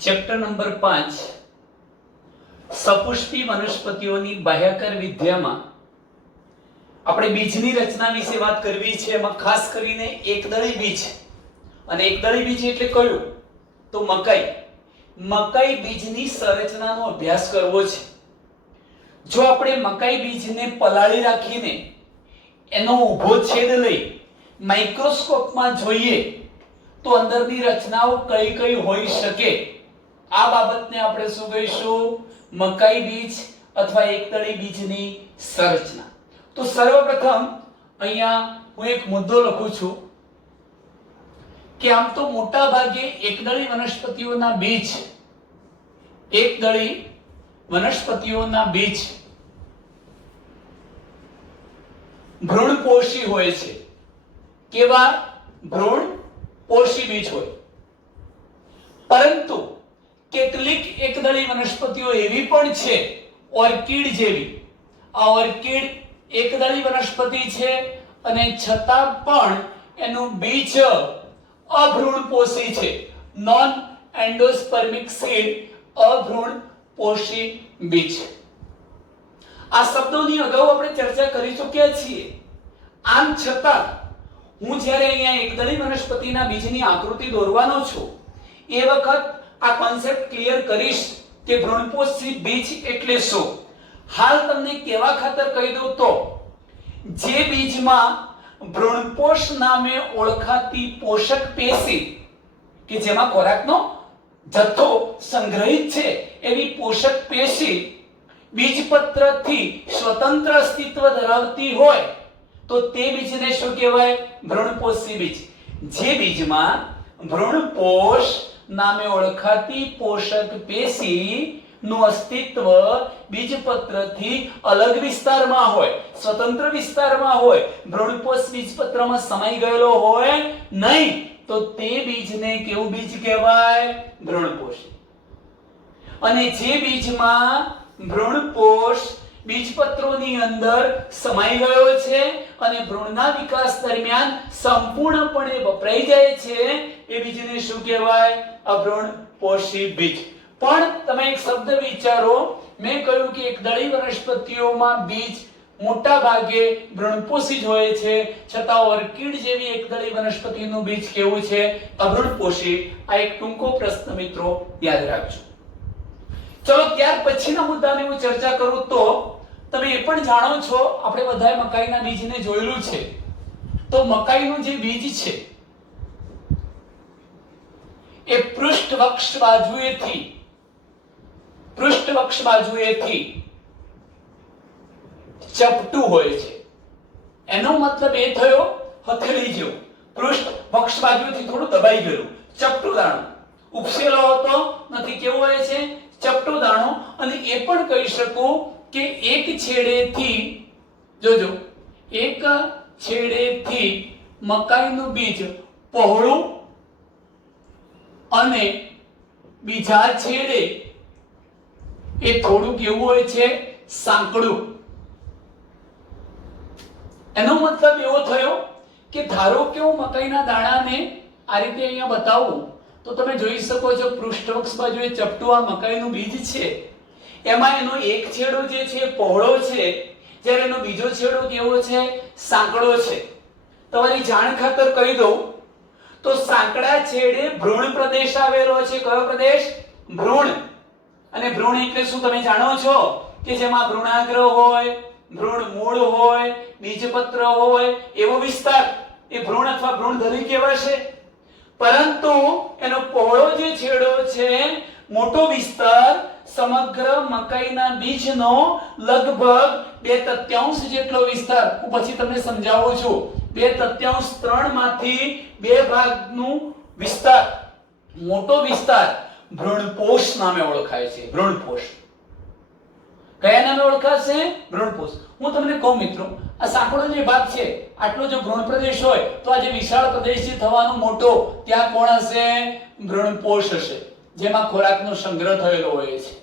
Chapter number 5 સપુષ્પી વનસ્પતિઓની બાહ્યકર વિદ્યામાં આપણે બીજની રચના વિશે વાત કરવી છે। એમાં ખાસ કરીને એકદળી બીજ અને એકદળી બીજ એટલે કયું તો મકાઈ। મકાઈ બીજની સંરચનાનો અભ્યાસ કરવો છે। જો આપણે મકાઈ બીજને પલાળી રાખીને એનો ઊભો છેદ લઈ માઇક્રોસ્કોપમાં જોઈએ તો અંદરની રચનાઓ કઈ કઈ હોઈ શકે, આ બાબતને આપણે શું કહીશું? મકાઈ બીજ અથવા એકદળી બીજની સંરચના। તો સર્વપ્રથમ અહીંયા હું એક મુદ્દો લખું છું કે આમ તો મોટા ભાગે એકદળી વનસ્પતિઓના બીજ ભ્રૂણપોષી હોય છે। કેવા? ભ્રૂણપોષી બીજ હોય। પરંતુ કેટલીક એકદળી વનસ્પતિઓ એવી પણ છે, ઓર્કિડ જેવી। આ ઓર્કિડ એકદળી વનસ્પતિ છે અને છતાં પણ એનું બીજ અભ્રૂણપોષી છે, નોન એન્ડોસ્પર્મિક સીડ, અભ્રૂણપોષી બીજ। આ શબ્દોની અગાઉ આપણે ચર્ચા કરી ચૂક્યા છીએ। આમ છતાં હું જ્યારે અહીંયા એકદળી વનસ્પતિના બીજની આકૃતિ દોરવાનો છું એ વખત આ કોન્સેપ્ટ ક્લિયર કરીશ કે ભ્રૂણપોષી બીજ એટલે શું। હાલ તમને કેવા ખાતર કહી દઉં તો જે બીજમાં ભ્રૂણપોષ નામે ઓળખાતી પોષક પેશી કે જેમાં ખોરાકનો જથ્થો સંગ્રહિત છે એવી પોષક પેશી બીજપત્રથી સ્વતંત્ર અસ્તિત્વ ધરાવતી હોય તો તે બીજને શું કહેવાય? ભ્રૂણપોષી બીજ। જે બીજમાં ભ્રૂણપોષ નામે ઓળખાતી પોષક પેશી નું અસ્તિત્વ બીજપત્રથી અલગ વિસ્તારમાં હોય, સ્વતંત્ર વિસ્તારમાં હોય, ભ્રૂણપોષ બીજપત્રમાં સમાઈ ગયેલો હોય નહીં, તો તે બીજને કેવું બીજ કહેવાય? ભ્રૂણપોષી। અને જે બીજમાં ભ્રૂણપોષ બીજપત્રોની અંદર સમાઈ ગયો છે અને ભ્રૂણના વિકાસ દરમિયાન સંપૂર્ણપણે વપરાઈ જાય છે એ બીજને શું કહેવાય? અભ્રૂણપોષી બીજ। પણ તમે એક શબ્દ વિચારો, મેં કહ્યું કે એકદળી વનસ્પતિઓમાં બીજ મોટા ભાગે ભ્રૂણપોષી જ હોય છે, છતાં ઓર્કિડ જેવી એકદળી વનસ્પતિનું બીજ કેવું છે? અભ્રૂણપોષી। આ એક ટૂંકો પ્રશ્ન મિત્રો યાદ રાખજો। ચલો ત્યાર પછીના મુદ્દાની હું ચર્ચા કરું તો તમે એ પણ જાણો છો, આપણે બધાએ મકાઈના બીજને જોયેલું છે। તો મકાઈનું જે બીજ છે એ પૃષ્ઠવક્ષ બાજુએથી ચપટું હોય છે। એનો મતલબ એ થયો હથેળી જેવું, પૃષ્ઠવક્ષ બાજુથી થોડું દબાઈ ગયું, ચપટું દાણું, ઉપસેલો હોતો નથી, કેવું હોય છે? ચપટું દાણું। અને એ પણ કહી શકું કે એક છેડેથી જોજો, એક છેડેથી મકાઈનું બીજ પહોળું અને બીજા છેડે એ થોડું કેવું હોય છે? સાંકડું। એનો મતલબ એવો થયો કે ધારો કે હું મકાઈના દાણાને આ રીતે અહીંયા બતાવું તો તમે જોઈ શકો છો પૃષ્ઠવક્ષ બાજુએ ચપટું આ મકાઈનું બીજ છે, એમાં એનો એક છેડો જે છે પહોળો છે, જ્યારે એનો બીજો છેડો કેવો છે? સાંકડો છે। તમારી જાણ ખાતર કહી દઉં તો સાંકડા છેડે ભ્રૂણ પ્રદેશ આવેલો છે। કયો પ્રદેશ? ભ્રૂણ। અને ભ્રૂણ એટલે શું તમે જાણો છો? કે જેમાં ભ્રૂણાગ્ર હોય, ભ્રૂણ મૂળ હોય, બીજપત્ર હોય એવો વિસ્તાર એ ભ્રૂણ અથવા ભ્રૂણધરી કહેવાશે। પરંતુ એનો પહોળો જે છેડો છે, મોટો વિસ્તાર, સમગ્ર મકાઈના બીજનો લગભગ 2/3 જેટલો વિસ્તાર, હું પછી તમને સમજાવું છું, 2/3 3 માંથી 2 ભાગનું વિસ્તાર, મોટો વિસ્તાર ભ્રૂણપોષ નામે ઓળખાય છે। ભ્રૂણપોષ કયા નામે ઓળખાશે? ભ્રૂણપોષ। હું તમને કહું મિત્રો, આ સાંકડો જે ભાગ છે આટલો જો ભ્રૂણ પ્રદેશ હોય તો આ જે વિશાળ પ્રદેશ છે થવાનો મોટો, ત્યાં કોણ હશે? ભ્રૂણપોષ હશે, જેમાં ખોરાકનો સંગ્રહ થયેલો હોય છે।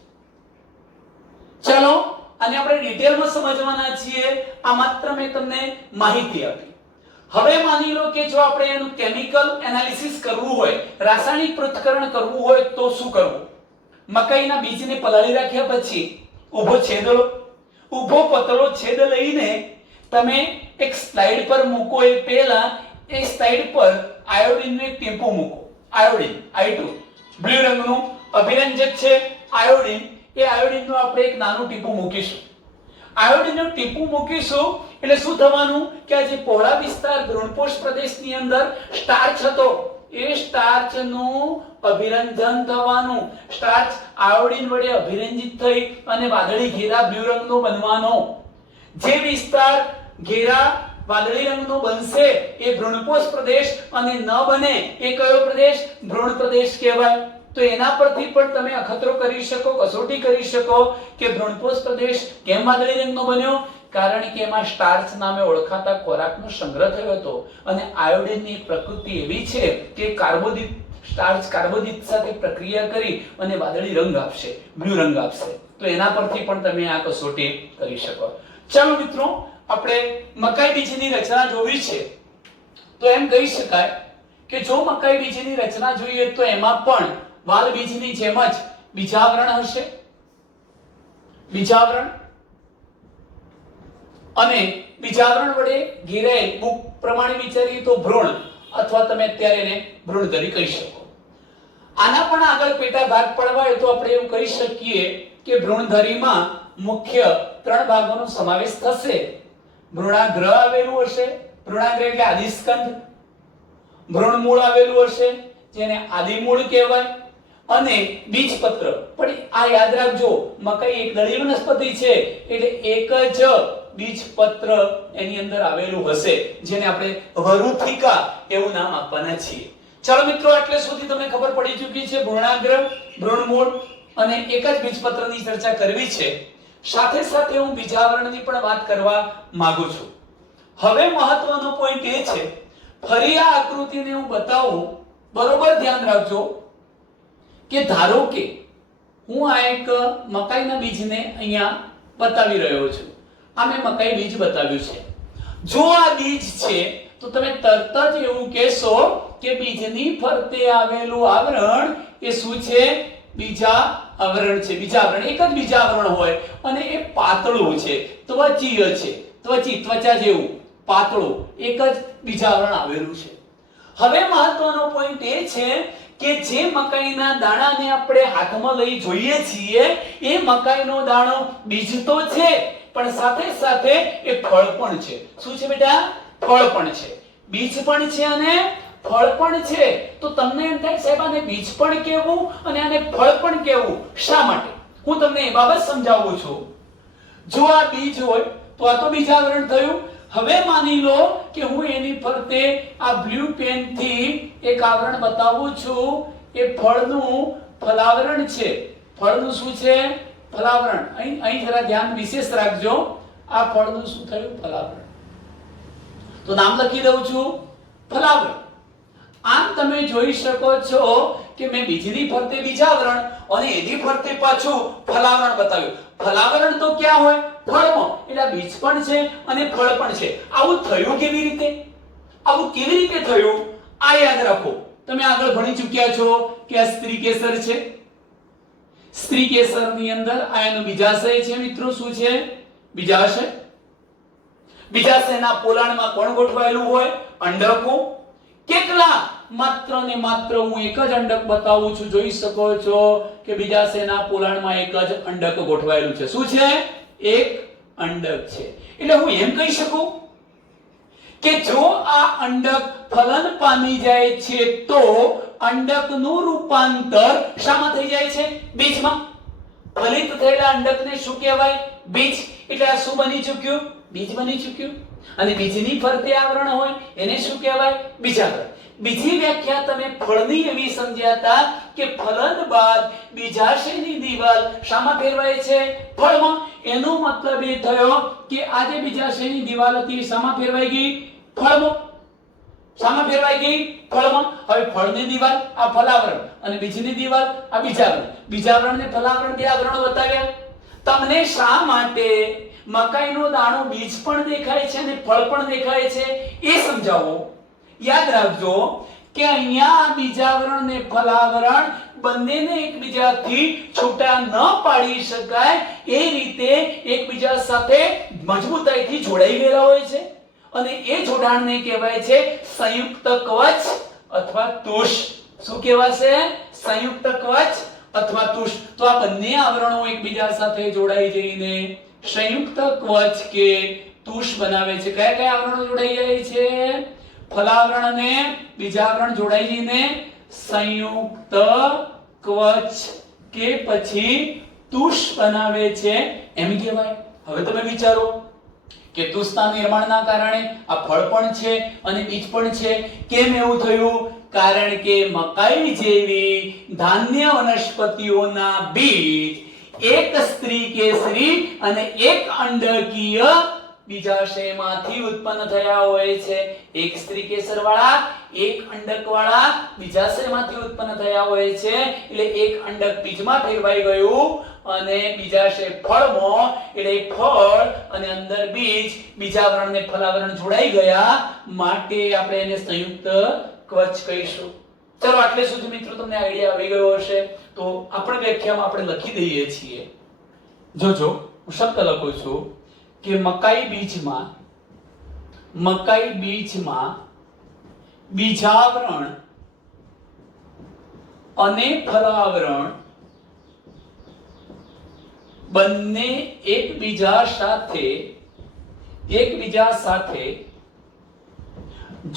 ચલો આને આપણે ડિટેલમાં સમજવાના છીએ, આ માત્ર મેં તમને માહિતી આપી। હવે માની લો કે જો આપણે એનું કેમિકલ એનાલિસિસ કરવું હોય, રાસાયણિક પૃથ્થકરણ કરવું હોય તો શું કરવું? મકાઈના બીજને પલાળી રાખ્યા પછી ઊભો છેદ લો, ઊભો પતળો છેદ લઈને તમે એક સ્લાઇડ પર મૂકો. એ પહેલા એ સ્લાઇડ પર આયોડિનનું એક ટીપું મૂકો. આયોડિન I2 બ્લુ રંગનું અભિરંજક છે આયોડિન. એ આયોડિનનું આપણે એક નાનું ટીપું મૂકીશું. આયોડિનનું ટીપું મૂકીશું એટલે શું થવાનું કે આ જે પહોળા વિસ્તાર ભ્રૂણપોષ પ્રદેશની અંદર સ્ટાર્ચ હતો એ સ્ટાર્ચનું અભિરંજન થવાનું. સ્ટાર્ચ આયોડિન વડે અભિરંજિત થઈ અને વાદળી ઘેરા બ્લુ રંગનો બનવાનો. જે વિસ્તાર ઘેરા વાદળી રંગનો બનશે એ ભ્રૂણપોષ પ્રદેશ, અને ન બને એ કયો પ્રદેશ? ભ્રૂણ પ્રદેશ કહેવાય. તો એના પરથી પણ તમે અખતરો કરી શકો, કસોટી કરી શકો કે ભ્રૂણપોષ પ્રદેશ કેમ વાદળી રંગનો બન્યો? કારણ કે એમાં સ્ટાર્ચ નામે ઓળખાતા ખોરાકનો સંગ્રહ થયો હતો. અને આયોડિનની પ્રકૃતિ એવી છે કે કાર્બોદિત સ્ટાર્ચ કાર્બોદિત સાથે પ્રક્રિયા કરી અને વાદળી રંગ આપશે, બ્લુ રંગ આપશે. તો એના પરથી પણ તમે આ કસોટી કરી શકો. ચાલો મિત્રો, આપણે મકાઈ બીજની રચના જોવી છે તો એમ કહી શકાય કે જો મકાઈ બીજની રચના જોઈએ તો એમાં પણ વાલ બીજની જેમ જ બીજાવરણ હશે. બીજાવરણ અને બીજાવરણ વડે ઘેરાયેલ, બુક પ્રમાણે વિચારીએ તો ભ્રૂણ, અથવા તમે અત્યારે એને ભ્રૂણધરી કહી શકો. આના પણ આગળ પેટા ભાગ પડવાય તો આપણે એવું કહી શકીએ કે ભ્રૂણધરીમાં મુખ્ય 3 ભાગોનો સમાવેશ થશે. ભ્રૂણાગ્ર આવેલું હશે, ભ્રૂણાગ્ર એટલે આદિસ્કંદ. ભ્રૂણમૂળ આવેલું હશે જેને આદિમૂળ કહેવાય, અને બીજપત્ર. પણ આ યાદ રાખજો, મકાઈ એકદળી વનસ્પતિ છે એટલે એક જ બીજપત્ર એની અંદર આવેલું હશે જેને આપણે વરુથિકા એવું નામ આપવાના છીએ. ચાલો મિત્રો, આટલે સુધી તમને ખબર પડી ચૂકી છે ભ્રૂણાગ્ર, ભ્રૂણમૂળ અને એક જ બીજપત્રની ચર્ચા કરવી છે. સાથે સાથે હું બીજાવરણની પણ વાત કરવા માંગુ છું. હવે મહત્વનો પોઈન્ટ એ છે, ફરી આ આકૃતિને હું બતાવું, બરોબર ધ્યાન રાખજો કે ધારો કે હું આ એક મકાઈના બીજને અહીંયા બતાવી રહ્યો છું. આ મેં મકાઈ બીજ બતાવ્યું છે. જો આ બીજ છે તો તમે તરત જ એવું કહેશો કે બીજની ફરતે આવેલું આવરણ એ શું છે? બીજા આવરણ છે. બીજાવરણ એક જ બીજાવરણ હોય અને એ પાતળું છે, ત્વચીય છે. ત્વચી, ત્વચા જેવું પાતળું એક જ બીજાવરણ આવેલું છે. હવે મહત્વનો પોઈન્ટ એ છે કે જે મકાઈના દાણાને આપણે હાથમાં લઈ જોઈએ છીએ એ મકાઈનો દાણો બીજ તો છે, પણ સાથે સાથે એ ફળ પણ છે. શું છે બેટા? ફળ પણ છે. બીજ પણ છે અને ફળ પણ છે. તો તમને એમ થાય સાહેબ આને બીજ પણ કહેવું અને આને ફળ પણ કહેવું, શા માટે? હું તમને એ બાબત સમજાવું છું. જો આ બીજ હોય તો આ તો બીજાવરણ થયું. હવે માની લો કે હું એની ફરતે આ બ્લુ પેન થી એક આવરણ બતાવું છું. એ ફળનું ફલાવરણ છે. ફળનું શું છે? ફલાવરણ. અહીં જરા ધ્યાન વિશેષ રાખજો. આ ફળનું શું થયું? ફલાવરણ. તો નામ લખી દઉં છું, ફલાવરણ. આમ તમે જોઈ શકો છો કે મેં બીજની ફરતે બીજાવરણ અને એની ફરતે પાછું ફલાવરણ બતાવ્યું. ફલાવરણ તો ક્યાં હોય? ફળમાં. એટલે બીજ પણ છે અને ફળ પણ છે. આવું થયું કેવી રીતે? આવું કેવી રીતે થયું? આ યાદ રાખો. તમે આગળ ભણી ચૂક્યા છો કે આ સ્ત્રી કેસર છે. સ્ત્રી કેસરની અંદર આ એનો બીજાશય છે મિત્રો. શું છે? બીજાશય. બીજાશયના પોલાણમાં કોણ ગોઠવાયેલું હોય? અંડકો. કેટલા? માત્ર ને માત્ર હું એક જ અંડક બતાવું છું. જોઈ શકો છો કે બીજાશયના પોલાણમાં એક જ અંડક ગોઠવાયેલું છે. શું છે? એક અંડક છે. એટલે હું એમ કહી શકું કે જો આ અંડક ફલન પામી જાય છે તો અંડકનું રૂપાંતર શામાં થઈ જાય છે? બીજમાં. ફલિત થયેલા અંડકને શું કહેવાય? બીજ. એટલે આ શું બની ચૂક્યું? બીજ બની ચૂક્યું. અને બીજની ફરતે આવરણ હોય એને શું કહેવાય? બીજાવરણ. બીજી વ્યાખ્યા તમે ફળની એવી સમજ્યા હતા કે ફલન બાદ બીજાશયની દીવાલ શામાં ફેરવાય છે? ફળમાં. એનો મતલબ એ થયો કે આ જે બીજાશયની દીવાલ હતી શામાં ફેરવાઈ ગઈ? ફળમાં. શામાં ફેરવાઈ ગઈ? ફળમાં. હવે ફળની દીવાલ આ ફલાવરણ અને બીજની દીવાલ આ બીજાવરણ. બીજાવરણ ને ફલાવરણ બે આવરણો બતાવ્યા. તમને શા માટે મકાઈનો દાણો બીજ પણ દેખાય છે અને ફળ પણ દેખાય છે એ સમજાવો. યાદ રાખજો કે અહીંયા બીજાવરણ ને ફલાવરણ બંનેને એકબીજાથી છૂટા ન પાડી શકાય એ રીતે એકબીજા સાથે મજબૂતાઈથી જોડાઈ ગયેલા હોય છે અને એ જોડાણને કહેવાય છે સંયુક્ત કવચ અથવા તુષ. શું કહેવાશે? સંયુક્ત કવચ અથવા તુષ. તો આ બંને આવરણો એકબીજા સાથે જોડાઈ જઈને સંયુક્ત કવચ કે તુષ બનાવે છે. કયા કયા આવરણો જોડાઈ જાય છે? ફલાવરણ અને બીજાવરણ જોડાઈ જઈને સંયુક્ત કવચ કે પછી તુષ બનાવે છે એમ કહેવાય. હવે તમે વિચારો કે તુષના નિર્માણના કારણે આ ફળ પણ છે અને બીજ પણ છે. કેમ એવું થયું? કારણ કે મકાઈ જેવી ધાન્ય વનસ્પતિઓના બીજ એક સ્ત્રી કેસરી અને એક અંડકીય બીજાશયમાંથી ઉત્પન્ન થયા હોય છે. એક સ્ત્રી કેસર વાળા એક અંડક વાળા બીજાશયમાંથી ઉત્પન્ન થયા હોય છે. એટલે એક અંડક બીજમાં ફેરવાઈ ગયું અને બીજાશય ફળમાં, એટલે ફળ અને અંદર બીજ, બીજાવરણ ને ફલાવરણ જોડાઈ ગયા માટે આપણે એને સંયુક્ત કવચ કહીશું. ચલો આટલે સુધી મિત્રો તમને આઈડિયા આવી ગયો હશે. તો આપણે વ્યાખ્યામાં આપણે લખી દઈએ છીએ. જોજો હું શબ્દ લખું છું કે મકાઈ બીજમાં બીજાવરણ અને ફલાવરણ બંને એકબીજા સાથે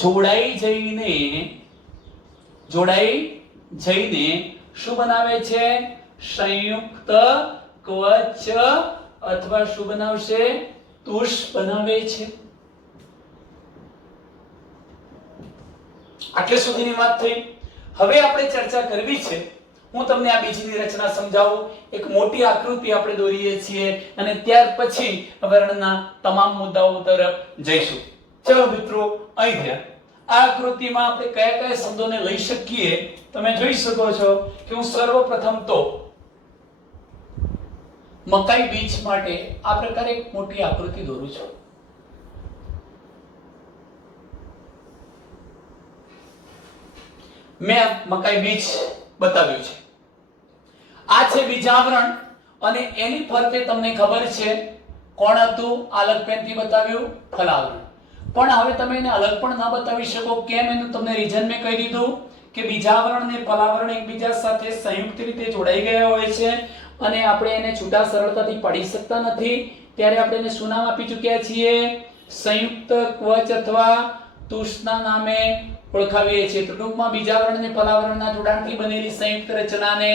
જોડાઈ જઈને શું બનાવે છે? સંયુક્ત કવચ અથવા શું બનાવશે? તુષ બનાવે છે. આટલે સુધીની વાત થઈ. હવે આપણે ચર્ચા કરવી છે. હું તમને આ બીજની રચના સમજાવું. એક મોટી આકૃતિ આપણે દોરીએ છીએ અને ત્યાર પછી વર્ણના તમામ મુદ્દાઓ તરફ જઈશું. ચલો મિત્રો અહીં ધ્યાન. આ આકૃતિમાં આપણે કયા કયા શબ્દોને લઈ શકીએ તમે જોઈ શકો છો કે હું સર્વપ્રથમ તો મકાઈ બીજ માટે આ પ્રકારે એક મોટી આકૃતિ દોરું છું. મેં મકાઈ બીજ બતાવ્યું છે. આ છે બીજાવરણ અને એની ફરતે તમને ખબર છે કોણ હતું? અલગ પેનથી બતાવ્યું ફલાવરણ. પણ હવે તમે એને અલગ પણ ના બતાવી શકો. કેમ? એનું તમને રીઝન મેં કહી દીધું કે બીજાવરણ અને ફલાવરણ એકબીજા સાથે સંયુક્ત રીતે જોડાઈ ગયા હોય છે અને આપણે એને છૂટા સરળતાથી પાડી શકતા નથી. ત્યારે આપણે એને શું નામ આપી ચૂક્યા છીએ? સંયુક્ત કવચ અથવા તુષના નામે ઓળખાવીએ છીએ. તો ટૂંકમાં બીજાવરણ અને ફલાવરણના જોડાણથી બનેલી સંયુક્ત રચનાને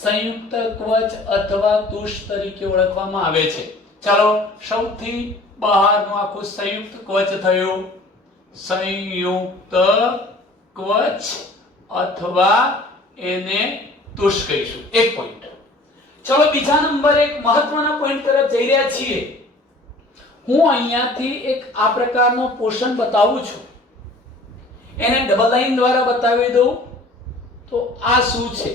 સંયુક્ત કવચ અથવા તુષ તરીકે ઓળખવામાં આવે છે. ચાલો સૌથી બહારનું આખું સંયુક્ત કવચ થયું. સંયુક્ત કવચ અથવા એને તુષ કહીશું. એક પોઈન્ટ. ચલો બીજા નંબર એક મહત્વના પોઈન્ટ તરફ જઈ રહ્યા છીએ. હું અહીંયાથી એક આ પ્રકારનો પોષણ બતાવું છું. એને ડબલ લાઈન દ્વારા બતાવી દઉં તો આ શું છે?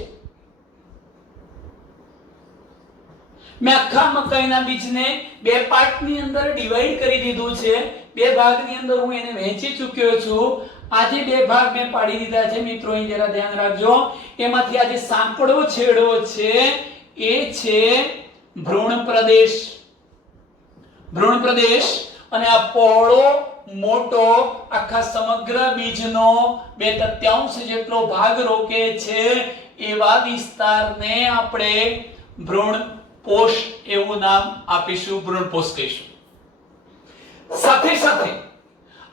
મેં આખા મકાઈના બીજને બે પાર્ટની અંદર ડિવાઈડ કરી દીધું છે. બે ભાગની અંદર હું એને વહેંચી ચૂક્યો છું. આજે બે ભાગ મેં પાડી દીધા છે મિત્રો. અહીં જરા ધ્યાન રાખજો. એમાંથી આજે સાંકડો છેડો છે એ છે ભ્રૂણ પ્રદેશ અને આ પહોળો મોટો આખા સમગ્ર બીજનો 2/3 જેટલો ભાગ રોકે છે એવા વિસ્તારને આપણે ભ્રૂણ પોષ એવું નામ આપીશું. ભ્રૂણ પોષ કહીશું. સાથે સાથે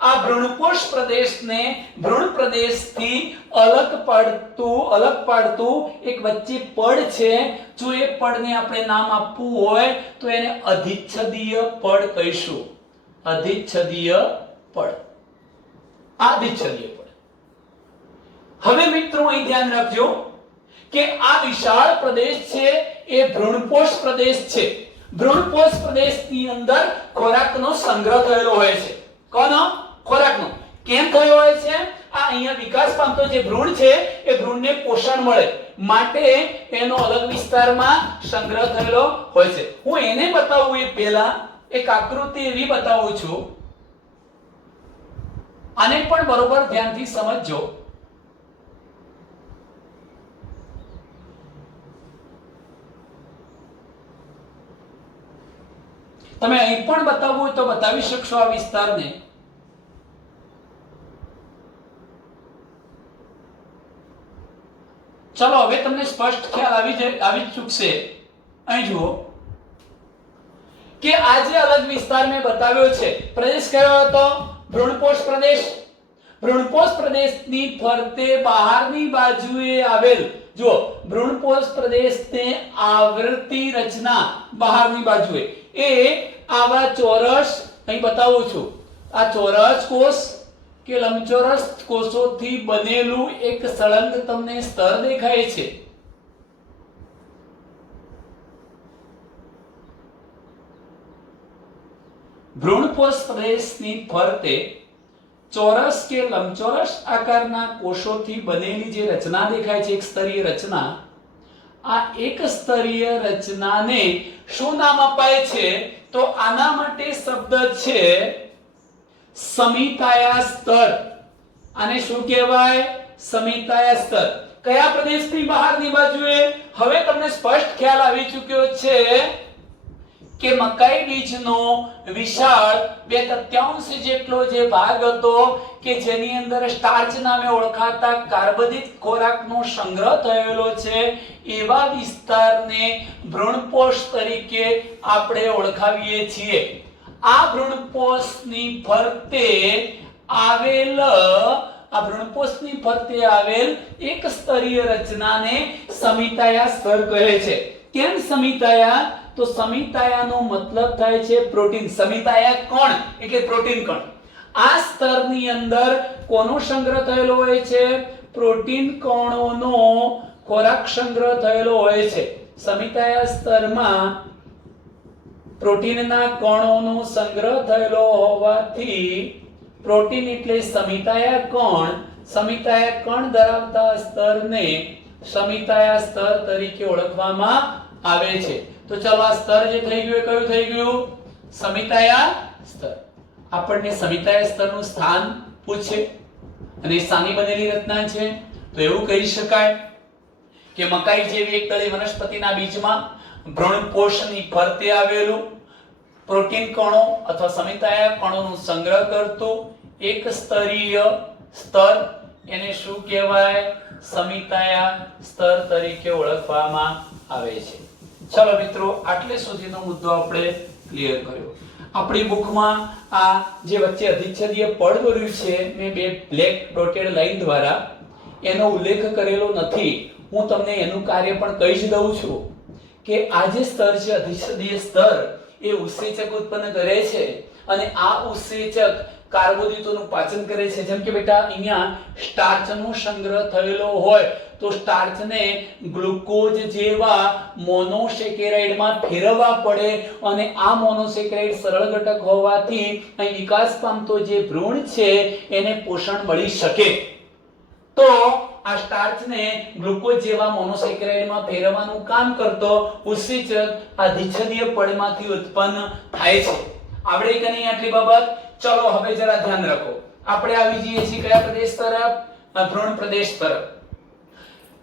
આ ભ્રૂણપોષ પ્રદેશને ભ્રૂણ પ્રદેશથી અલગ પાડતું એક વચ્ચે પડ છે. જો એ પડને આપણે નામ આપવું હોય તો એને અધિચ્છદીય પડ કહીશું. અધિચ્છદીય પડ. હવે મિત્રો અહીં ધ્યાન રાખજો કે આ વિશાળ પ્રદેશ છે એ ભ્રૂણપોષ પ્રદેશ છે. ભ્રૂણપોષ પ્રદેશની અંદર ખોરાકનો સંગ્રહ થયેલો હોય છે. કોનો? ખોરાકનો. કેમ થયો હોય છે? આ અહીંયા વિકાસ પામતો જે ભ્રૂણ છે એ ભ્રૂણને પોષણ મળે માટે એનો અલગ વિસ્તારમાં સંગ્રહ થયેલો હોય છે. હું એને બતાવું એ પહેલા એક આકૃતિ એવી બતાવું છું, આને પણ બરોબર ધ્યાનથી સમજજો. તમે અહીં પણ બતાવવું હોય તો બતાવી શકશો આ વિસ્તારને. ચલો હવે તમને સ્પષ્ટ ખ્યાલ આવી ચૂકશે. અહીં જુઓ કે આ જે અલગ વિસ્તાર મેં બતાવ્યો છે, પ્રદેશ કયો હતો? ભ્રૂણપોષ પ્રદેશ. ભ્રૂણપોષ પ્રદેશની ફરતે બહારની બાજુએ આવેલ, જુઓ, ભ્રૂણપોષ પ્રદેશને આવૃત્તિ રચના બહારની બાજુએ એ આવા ચોરસ, અહીં બતાવું છું, આ ચોરસ કોષ કે લંબચોરસ કોષોથી બનેલું એક સળંગ તમને સ્તર દેખાય છે. ભ્રૂણપોષ પ્રદેશની ફરતે ચોરસ કે લંબચોરસ આકારના કોષોથી બનેલી જે રચના દેખાય છે, એક સ્તરીય રચના, આ એક સ્તરીય રચનાને શું નામ અપાય છે? તો આના માટે શબ્દ છે સમિતાયા સ્તર. આને શું કહેવાય? સમિતાયા સ્તર. કયા પ્રદેશની બહારની બાજુએ? હવે તમને સ્પષ્ટ ખ્યાલ આવી ચૂક્યો છે કે મકાઈ બીજનો વિશાળ 2/3 જેટલો જે ભાગ હતો કે જેની અંદર સ્ટાર્ચ નામે ઓળખાતા કાર્બોદિત ખોરાકનો સંગ્રહ થયેલો છે, એવા વિસ્તારને ભ્રૂણપોષ તરીકે આપણે ઓળખાવીએ છીએ. આ ભ્રૂણપોષની ફરતે આવેલ એક સ્તરીય રચનાને સમિતાયા સ્તર કહે છે. કેમ સમિતાયા? તો સમિતાયાનો મતલબ થાય છે પ્રોટીન. સમિતાયા કોણ? એટલે પ્રોટીન કણ. આ સ્તરની અંદર કોનો સંગ્રહ થયેલો હોય છે? પ્રોટીન કણોનો ખોરાક સંગ્રહ થયેલો હોય છે. સમિતાયા સ્તરમાં પ્રોટીનના કણોનો સંગ્રહ થયેલો હોવાથી પ્રોટીન એટલે સમિતાયા કણ. સમિતાયા કણ ધરાવતા સ્તરને સમિતાયા સ્તર તરીકે ઓળખવામાં આવે છે. તો ચાલો આ સ્તર જે થઈ ગયું એ કયું થઈ ગયું? સમિતાયા સ્તર. આપણને સમિતાયા સ્તરનું સ્થાન પૂછે અને શાની બનેલી રચના છે, તો એવું કહી શકાય કે મકાઈ જેવી એક તળી વનસ્પતિના બીજમાં ભ્રૂણપોષની ફરતે આવેલું પ્રોટીન કણો અથવા સમિતાયા કણોનો સંગ્રહ કરતું એક સ્તરીય સ્તર, એને શું કહેવાય? સમિતાયા સ્તર તરીકે ઓળખવામાં આવે છે. ચલો મિત્રો, આટલે સુધીનો મુદ્દો આપણે ક્લિયર કર્યો. આપણી બુકમાં આ જે વચ્ચે અધિચ્છદીય પદ દોર્યું છે મેં બે બ્લેક ડોટેડ લાઈન દ્વારા, એનો ઉલ્લેખ કરેલો નથી. હું તમને એનું કાર્ય પણ કહી જ દઉં છું કે આ જે સ્તર છે, અધિચ્છદીય સ્તર, એ ઉત્સેચક ઉત્પન્ન કરે છે અને આ ઉત્સેચક કાર્બોદિતોનું પાચન કરે છે. જેમ કે બેટા અહીંયા સ્ટાર્ચનો સંગ્રહ થયેલો હોય તો સ્ટાર્ચને ગ્લુકોઝ જેવા મોનોસેકેરાઇડમાં ફેરવવા પડે અને આ મોનોસેકેરાઇડ સરળ ઘટક હોવાથી અહીં વિકાસ પામતો જે ભ્રૂણ છે એને પોષણ મળી શકે. તો આ સ્ટાર્ચને ગ્લુકોઝ જેવા મોનોસેકેરાઇડમાં ફેરવવાનું કામ કરતો ઉત્સેચક અધિચ્છદીય પડમાંથી ઉત્પન્ન થાય છે. આવડે કે નહીં આટલી બાબત? ચલો હવે જરા ધ્યાન રાખો. આપણે આવી જઈએ છીએ કયા પ્રદેશ તરફ? ભ્રૂણ પ્રદેશ તરફ.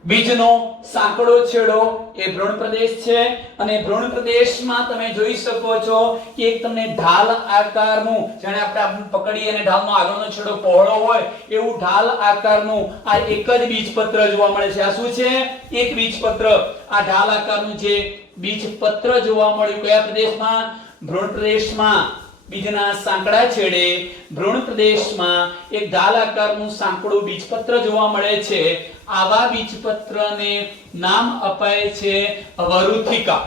બીજનો સાંકડો છેડો એ ભ્રૂણ પ્રદેશ છે અને ભ્રૂણ પ્રદેશમાં તમે જોઈ શકો છો કે એક તમને ઢાલ આકારનું, જાણે આપણે પકડીએ અને ઢાલનો આગળનો છેડો પહોળો હોય એવું ઢાલ આકારનું આ એક જ બીજપત્ર જોવા મળે છે. આ શું છે? એક બીજપત્ર. આ ઢાલ આકારનું જે બીજપત્ર જોવા મળ્યું કયા પ્રદેશમાં? ભ્રૂણ પ્રદેશમાં. બીજના સાંકડા છેડે ભ્રૂણ પ્રદેશમાં એક ઢાલ આકારનું સાંકડું બીજપત્ર જોવા મળે છે. આવા બીજપત્રને નામ અપાય છે વરુથિકા.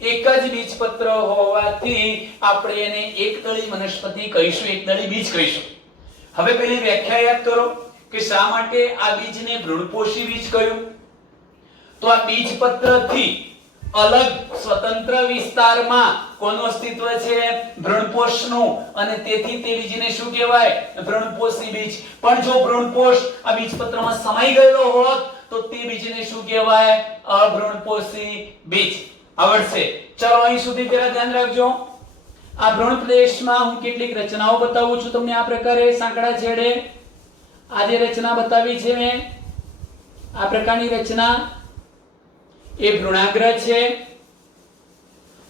એક જ બીજપત્ર હોવાથી આપણે એને એકદળી વનસ્પતિ કહીશું, એકદળી બીજ કહીશું. હવે પેલી વ્યાખ્યા યાદ કરો કે શા માટે આ બીજને ભ્રૂણપોષી બીજ કહ્યું? તો આ બીજપત્રથી અલગ સ્વતંત્ર વિસ્તારમાં કોનું અસ્તિત્વ છે? ભ્રૂણપોષનું. અને તેથી તે બીજને શું કહેવાય? ભ્રૂણપોષી બીજ. પણ જો ભ્રૂણપોષ આ બીજપત્રમાં સમાઈ ગયેલો હોત તો તે બીજને શું કહેવાય? અભ્રૂણપોષી બીજ. આવડશે? ચલો અહીં સુધી જરા ધ્યાન રાખજો. આ ભ્રૂણ પ્રદેશમાં હું કેટલીક રચનાઓ બતાવું છું તમને આ પ્રકારે સાંકડા છેડે. આ જે રચના બતાવી છે મેં, આ પ્રકારની રચના એ ભ્રૂણાગ્ર છે.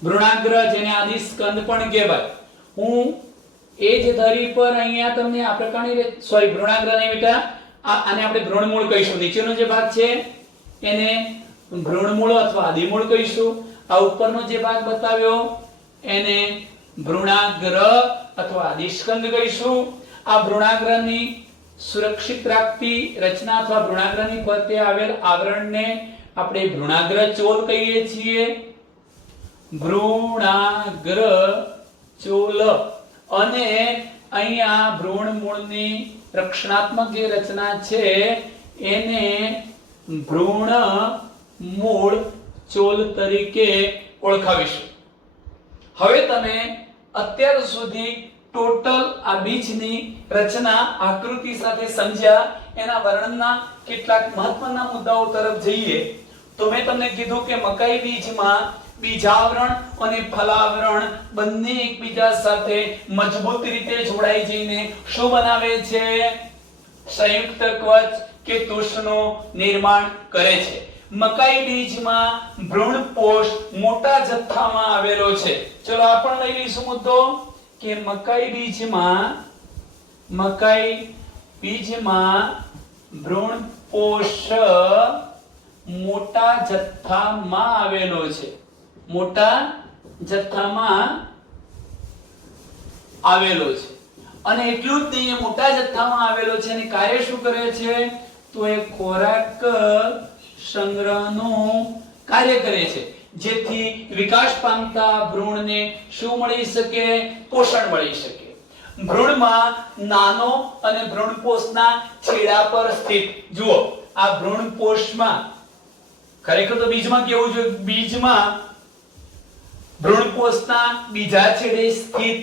ભ્રૂણાગ્ર જેને આદિ સ્કંદ પણ કહેવાય. હું એ જ ધરી પર અહીંયા તમને આ પ્રકારની સોરી ભ્રૂણાગ્ર નહીં બેટા, આને આપણે ભ્રૂણમૂળ કહીશું. નીચેનો જે ભાગ છે એને ભ્રૂણમૂળ અથવા આદિમૂળ કહીશું. આ ઉપરનો જે ભાગ બતાવ્યો એને ભ્રૂણાગ્ર અથવા આદિસ્કંદ કહીશું. આ ભ્રૂણાગ્રની સુરક્ષિત રાખતી રચના અથવા ભ્રૂણાગ્રની ફરતે આવેલ આવરણને આપણે ભ્રૂણાગ્ર ચોલ કહીએ છીએ. ભ્રૂણાગ્ર ચોલ. અને અહીંયા ભ્રૂણમૂળની રક્ષણાત્મક જે રચના છે એને ભ્રૂણમૂળ ચોલ તરીકે ઓળખાવીશું. હવે તમે અત્યાર સુધી ટોટલ આ બીજની રચના આકૃતિ સાથે સમજ્યા. એના વર્ણનના કેટલાક મહત્વના મુદ્દાઓ તરફ જઈએ તો મેં તમને કીધું કે મકાઈ બીજમાં બીજાવરણ અને ફલાવરણ બંને એકબીજા સાથે મજબૂત રીતે જોડાઈ જઈને શું બનાવે છે? સંયુક્ત કવચ કે તુષનું નિર્માણ કરે છે. મકાઈ બીજમાં ભ્રૂણપોષ મોટા જથ્થામાં આવેલો છે. ચલો આ પણ લઈ લઈશું મુદ્દો કે મકાઈ બીજમાં ભ્રૂણપોષ મોટા જથ્થામાં આવેલો છે. મોટા જથ્થામાં આવેલો છે. અને એટલું જ નહીં, મોટા જથ્થામાં આવેલો છે અને કાર્ય શું કરે છે? તો એ ખોરાક સંગ્રહનું કાર્ય કરે છે, જેથી વિકાસ પામતા ભ્રૂણને શું મળી શકે? પોષણ મળી શકે. ભ્રૂણમાં નાનો અને ભ્રૂણપોષના છેડા પર સ્થિત, જુઓ આ ભ્રૂણપોષમાં ખરેખર તો બીજમાં કેવું જોઈએ? બીજમાં ભ્રૂણપોષના બીજા છેડે સ્થિત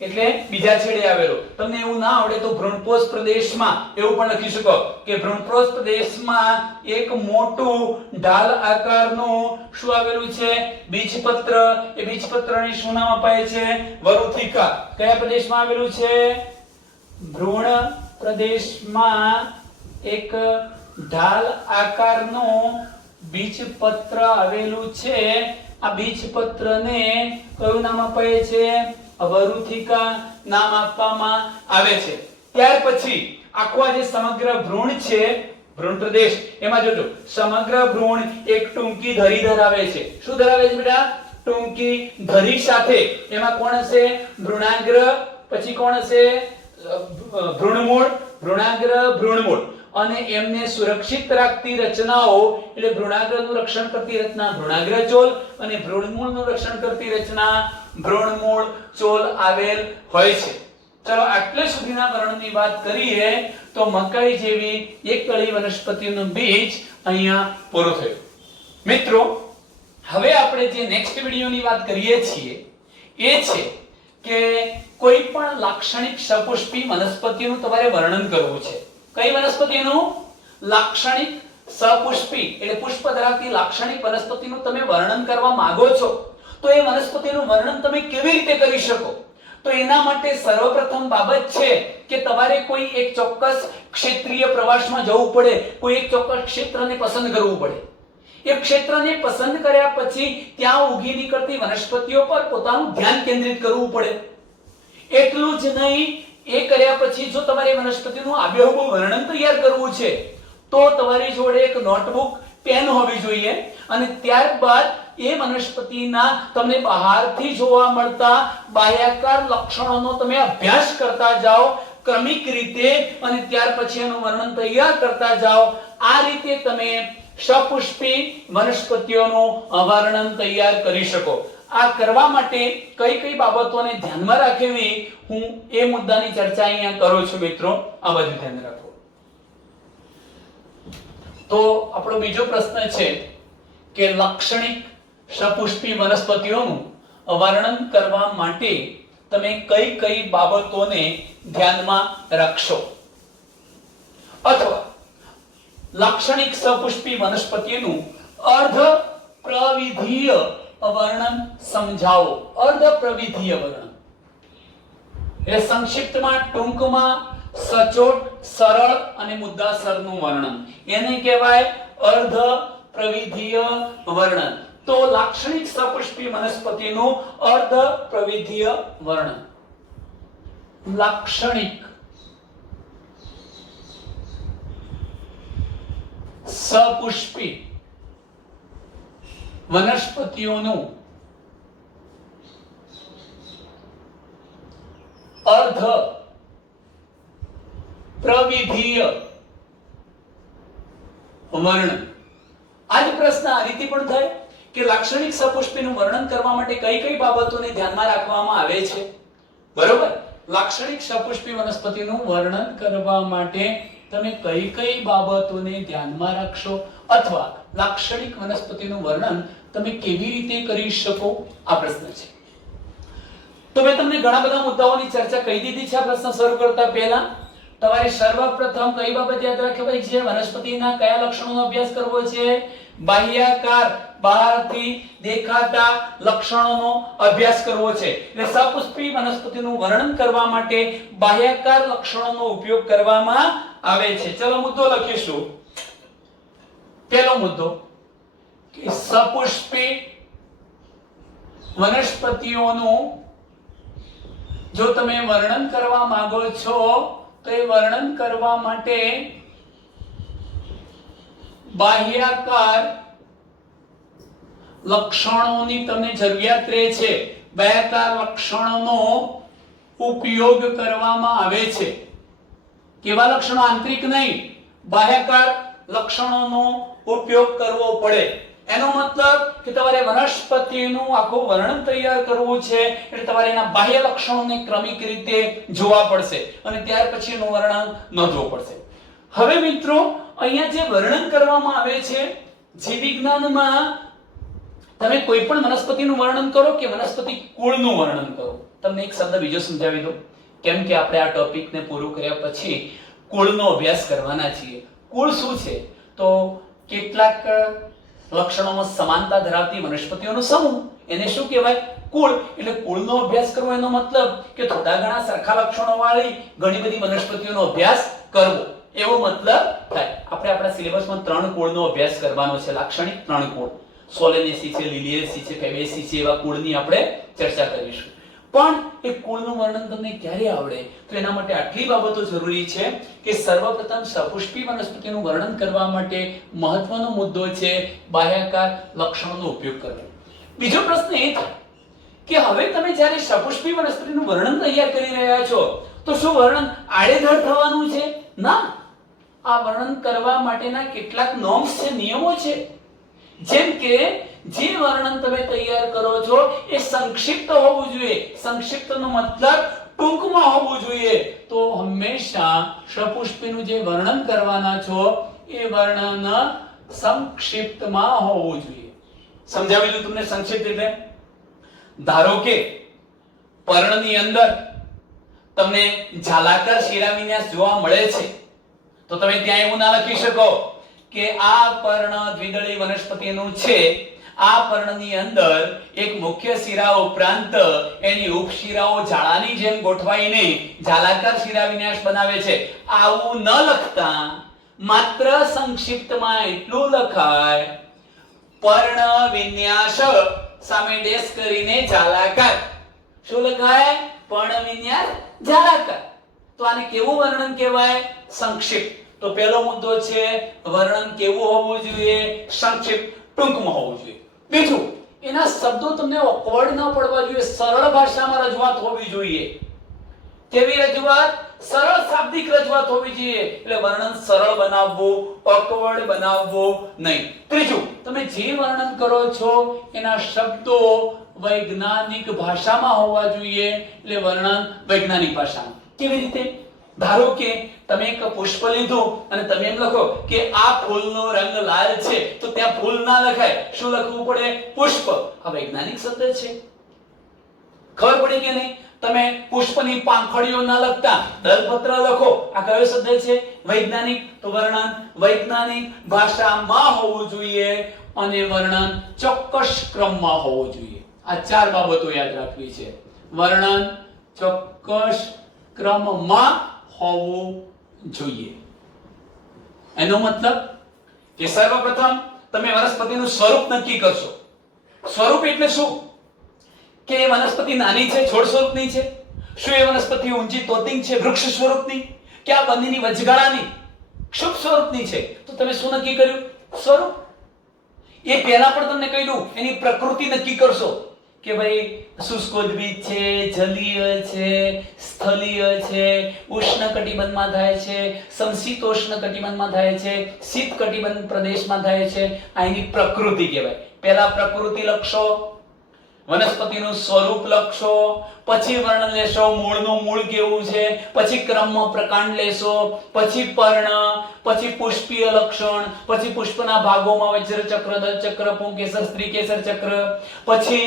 એટલે બીજા છેડે આવેલો. તમને એવું ના આવડે તો ભ્રૂણપોષ પ્રદેશમાં એવું પણ લખી શકો કે ભ્રૂણપોષ પ્રદેશમાં એક મોટું ઢાલ આકારનું શું આવેલું છે? બીજપત્ર. એ બીજપત્રને શું નામ અપાય છે? વરુથિકા. કયા પ્રદેશમાં આવેલું છે? ભ્રૂણ પ્રદેશમાં એક ઢાલ આકારનું બીજપત્ર આવેલું છે. આ બીજપત્રને કયું નામ અપાય છે? વરુથિકા નામ આપવામાં આવે છે. ત્યાર પછી આખો જે સમગ્ર ભ્રૂણ છે, ભ્રૂણ પ્રદેશ, એમાં જોજો સમગ્ર ભ્રૂણ એક ટૂંકી ધરી ધરાવે છે. શું ધરાવે છે બેટા? ટૂંકી ધરી સાથે. એમાં કોણ હશે? ભ્રૂણાગ્ર. પછી કોણ હશે? ભ્રૂણમૂળ. ભ્રૂણાગ્ર, ભ્રૂણમૂળ. અને એમને સુરક્ષિત રાખતી રચનાઓ એટલે ભ્રૂણાગ્રનું રક્ષણ કરતી રચના ભ્રૂણાગ્ર ચોલ અને ભ્રૂણમૂળનું રક્ષણ કરતી રચના ભ્રૂણમૂળ ચોલ આવેલ હોય છે. ચલો આટલે સુધીના વર્ણનની વાત કરીએ તો મકાઈ જેવી એકકળી વનસ્પતિનું બીજ અહીંયા પૂરું થયું. મિત્રો, હવે આપણે જે નેક્સ્ટ વિડિયોની વાત કરીએ છીએ એ છે કે કોઈ પણ લાક્ષણિક સપુષ્પી વનસ્પતિનું તમારે વર્ણન કરવું છે. કઈ વનસ્પતિનું? લાક્ષણિક સપુષ્પી એટલે પુષ્પ ધરાવતી લાક્ષણિક વનસ્પતિનું તમે વર્ણન કરવા માંગો છો તો એ વનસ્પતિનું વર્ણન તમે કેવી રીતે કરી શકો? તો એના માટે સર્વપ્રથમ બાબત છે કે તમારે કોઈ એક ચોક્કસ ક્ષેત્રીય પ્રવાસમાં જવું પડે. કોઈ એક ચોક્કસ ક્ષેત્રને પસંદ કરવું પડે. એ ક્ષેત્રને પસંદ કર્યા પછી ત્યાં ઉગી નીકળતી વનસ્પતિઓ પર પોતાનું ધ્યાન કેન્દ્રિત કરવું પડે. એટલું જ નહીં, એ કર્યા પછી જો તમારે વનસ્પતિનું આબેહૂબ વર્ણન તૈયાર કરવું છે તો તમારી જોડે એક નોટબુક, પેન હોવી જોઈએ. અને ત્યારબાદ એ વનસ્પતિના તમને બહારથી જોવા મળતા બાહ્યાકાર લક્ષણોનો તમે અભ્યાસ કરતા જાઓ ક્રમિક રીતે અને ત્યાર પછી એનું વર્ણન તૈયાર કરતા જાઓ. આ રીતે તમે સપુષ્પી વનસ્પતિઓનું વર્ણન તૈયાર કરી શકો. આ કરવા માટે કઈ કઈ બાબતોને ધ્યાનમાં રાખવી હું એ મુદ્દાની ચર્ચા અહીંયા કરું છું. મિત્રો, આ બધું ધ્યાન રાખો. તો આપણો બીજો પ્રશ્ન છે કે લાક્ષણિક સપુષ્પી વનસ્પતિઓનું વર્ણન કરવા માટે તમે કઈ કઈ બાબતોને ધ્યાનમાં રાખશો? અથવા લાક્ષણિક સપુષ્પી વનસ્પતિનું અર્ધ પ્રવિધીય વર્ણન સમજાવો. અર્ધ પ્રવિધીય વર્ણન એટલે સંક્ષિપ્તમાં, ટૂંકમાં, સચોટ, સરળ અને મુદ્દાસરનું વર્ણન, એને કહેવાય અર્ધ પ્રવિધીય વર્ણન. તો લાક્ષણિક સપુષ્પી વનસ્પતિનું અર્ધ પ્રવિધીય વર્ણન. લાક્ષણિક સપુષ્પી વનસ્પતિઓનું અર્ધ પ્રવિધીય વર્ણન. આજ પ્રશ્ન આ રીતે પણ થાય કે લાક્ષણિક સપુષ્પીનું વર્ણન કરવા માટે કઈ કઈ બાબતોને ધ્યાનમાં રાખવામાં આવે છે. બરોબર, લાક્ષણિક સપુષ્પી વનસ્પતિનું વર્ણન કરવા માટે તમે કઈ કઈ બાબતોને ધ્યાનમાં રાખશો અથવા લાક્ષણિક વનસ્પતિનું વર્ણન તમે કેવી રીતે કરી શકો, આ પ્રશ્ન છે. તો મેં તમને ઘણા બધા મુદ્દાઓની ચર્ચા કહી દીધી છે. આ પ્રશ્ન શરૂ કરતા પહેલા તમારે સર્વપ્રથમ કઈ બાબત યાદ રાખવી છે? વનસ્પતિના કયા લક્ષણોનો અભ્યાસ કરવો છે? બાહ્યાકાર, બહારથી દેખાતા લક્ષણોનો અભ્યાસ કરવો છે. એટલે સપુષ્પી વનસ્પતિનું વર્ણન કરવા માટે બાહ્યાકાર લક્ષણોનો ઉપયોગ કરવામાં આવે છે. ચલો મુદ્દો લખીશું. પહેલો મુદ્દો કે સપુષ્પી વનસ્પતિઓનું જો તમે વર્ણન કરવા માંગો છો તો એ વર્ણન કરવા માટે બાહ્યાકાર લક્ષણોની તમને જરૂરિયાત રહે છે. બાહ્યાકાર લક્ષણોનો ઉપયોગ કરવામાં આવે છે. કેવા લક્ષણો? આંતરિક નહીં, બાહ્યાકાર લક્ષણોનો ઉપયોગ કરવો પડે. એનો મતલબ કે તમારે વનસ્પતિનું આખું વર્ણન તૈયાર કરવું છે એટલે તમારે એના બાહ્ય લક્ષણોને ક્રમિક રીતે જોવા પડશે અને ત્યાર પછીનું વર્ણન નોંધવું પડશે. હવે મિત્રો, અહીંયા જે વર્ણન કરવામાં આવે છે, જીવ વિજ્ઞાનમાં તમે કોઈ પણ વનસ્પતિનું વર્ણન કરો કે વનસ્પતિ કુળનું વર્ણન કરો. તમને એક શબ્દ બીજો સમજાવી દઉં, કેમ કે આપણે આ ટોપિકને પૂરું કર્યા પછી કુળનો અભ્યાસ કરવાના છીએ. કુળ શું છે? તો કેટલાક લક્ષણોમાં સમાનતા ધરાવતી વનસ્પતિઓનો સમૂહ, એને શું કહેવાય? કુળ. એટલે કુળનો અભ્યાસ કરવો એનો મતલબ કે થોડા ઘણા સરખા લક્ષણો વાળી ઘણી બધી વનસ્પતિઓનો અભ્યાસ કરવો, એવો મતલબ થાય. આપણે આપણા સિલેબસમાં 3 કુળનો અભ્યાસ કરવાનો છે. લાક્ષણિક 3 કુળ, સોલેનેસી છે, લિલિયેસી છે, ફેબેસી છે, એવા કુળની આપણે ચર્ચા કરીશું. પણ એ કુળનું વર્ણન તમને ક્યારે આવડે? તો એના માટે આટલી બાબતો જરૂરી છે કે સર્વપ્રથમ સપુષ્પી વનસ્પતિનું વર્ણન કરવા માટે મહત્વનો મુદ્દો છે બાહ્યાકાર લક્ષણોનો ઉપયોગ કરવો. બીજો પ્રશ્ન એ થાય કે હવે તમે જ્યારે સપુષ્પી વનસ્પતિનું વર્ણન તૈયાર કરી રહ્યા છો તો શું વર્ણન આડેધડ થવાનું છે? ના, આ વર્ણન કરવા માટેના કેટલાક નોર્મ્સ છે, નિયમો છે. જેમ કે જે વર્ણન તમે તૈયાર કરો છો એ સંક્ષિપ્ત હોવું જોઈએ. સંક્ષિપ્તનો મતલબ ટૂંકમાં હોવું જોઈએ. તો હંમેશા સપુષ્પીનું જે વર્ણન કરવાના છો એ વર્ણન સંક્ષિપ્તમાં હોવું જોઈએ. સમજાવી દઉં તમને સંક્ષિપ્ત એટલે. ધારો કે પર્ણની અંદર તમને ઝાલાકાર શિરાવિન્યાસ જોવા મળે છે તો તમે ત્યાં એવું ના લખી શકો કે આ પર્ણ દ્વિદળી વનસ્પતિનું છે. આ પર્ણની અંદર એક મુખ્ય શિરા ઉપરાંત એની ઉપશિરાઓ જાળાની જેમ ગોઠવાઈને ઝાલાકાર શિરાવિન્યાસ બનાવે છે. આવું ન લખતા માત્ર સંક્ષિપ્તમાં એટલું લખાય, પર્ણ વિન્યાસ સામે ડેશ કરીને ઝાલાકાર. શું લખાય? પર્ણ વિન્યાસ ઝાલાકાર. તો આને કેવું વર્ણન કહેવાય? સંક્ષિપ્ત. તો પહેલો મુદ્દો છે વર્ણન કેવું હોવું જોઈએ? સંક્ષિપ્ત, ટૂંકમાં હોવું જોઈએ. બીજું, એના શબ્દો તમને ઓકવર્ડ ન પડવા જોઈએ, સરળ ભાષામાં રજૂઆત હોવી જોઈએ. કેવી રજૂઆત? સરળ શાબ્દિક રજૂઆત હોવી જોઈએ. એટલે વર્ણન સરળ બનાવવું, ઓકવર્ડ બનાવવું નહીં. ત્રીજું, તમે જે વર્ણન કરો છો એના શબ્દો વૈજ્ઞાનિક ભાષામાં હોવા જોઈએ. એટલે વર્ણન વૈજ્ઞાનિક ભાષામાં. કેવી રીતે? ધારો કે તમે એક પુષ્પ લીધું અને તમે એમ લખો કે આ ફૂલનો રંગ લાલ છે, તો ત્યાં ફૂલ ના લખાય. શું લખવું પડે? પુષ્પ. આ વૈજ્ઞાનિક શબ્દ છે, ખબર પડી કે નહીં? તમે પુષ્પની પાંખડીઓ ના લખતા દલપત્ર લખો. આ કયો શબ્દ છે? વૈજ્ઞાનિક. તો વર્ણન વૈજ્ઞાનિક ભાષામાં હોવું જોઈએ અને વર્ણન ચોક્કસ ક્રમમાં હોવું જોઈએ. આ 4 બાબતો યાદ રાખવી છે. વર્ણન ચોક્કસ ક્રમમાં હોવું જોઈએ. એનો મતલબ કે સર્વપ્રથમ તમે વનસ્પતિનું સ્વરૂપ નક્કી કરશો. સ્વરૂપ એટલે શું? કે એ વનસ્પતિ નાની છે, છોડ સ્વરૂપની છે? શું એ વનસ્પતિ ઊંચી તોતિંગ છે, વૃક્ષ સ્વરૂપની? કે આ બંનેની વચગાળાની ક્ષુપ સ્વરૂપની છે? તો તમે શું નક્કી કર્યું? સ્વરૂપ. એ પહેલા પણ તમને કહી દઉં, એની પ્રકૃતિ નક્કી કરશો કે ભાઈ શુષ્કોદ્ભિદ છે, જલીય છે, સ્થલીય છે, ઉષ્ણ કટિબંધમાં થાય છે, સમશીતોષ્ણ કટિબંધમાં થાય છે, શીત કટિબંધ પ્રદેશમાં થાય છે. આ એની પ્રકૃતિ કહેવાય. પહેલા પ્રકૃતિ લખશો, વનસ્પતિનું સ્વરૂપ લખશો, પછી વર્ણન લેશો, મૂળનું મૂળ કેવું છે, પછી ક્રમમાં પ્રકાંડ લેશો, પછી પર્ણ, પછી પુષ્પીય લક્ષણ, પછી પુષ્પના ભાગોમાં વજ્ર ચક્ર, દલ ચક્ર, પુંકેસર, સ્ત્રીકેસર ચક્ર, પછી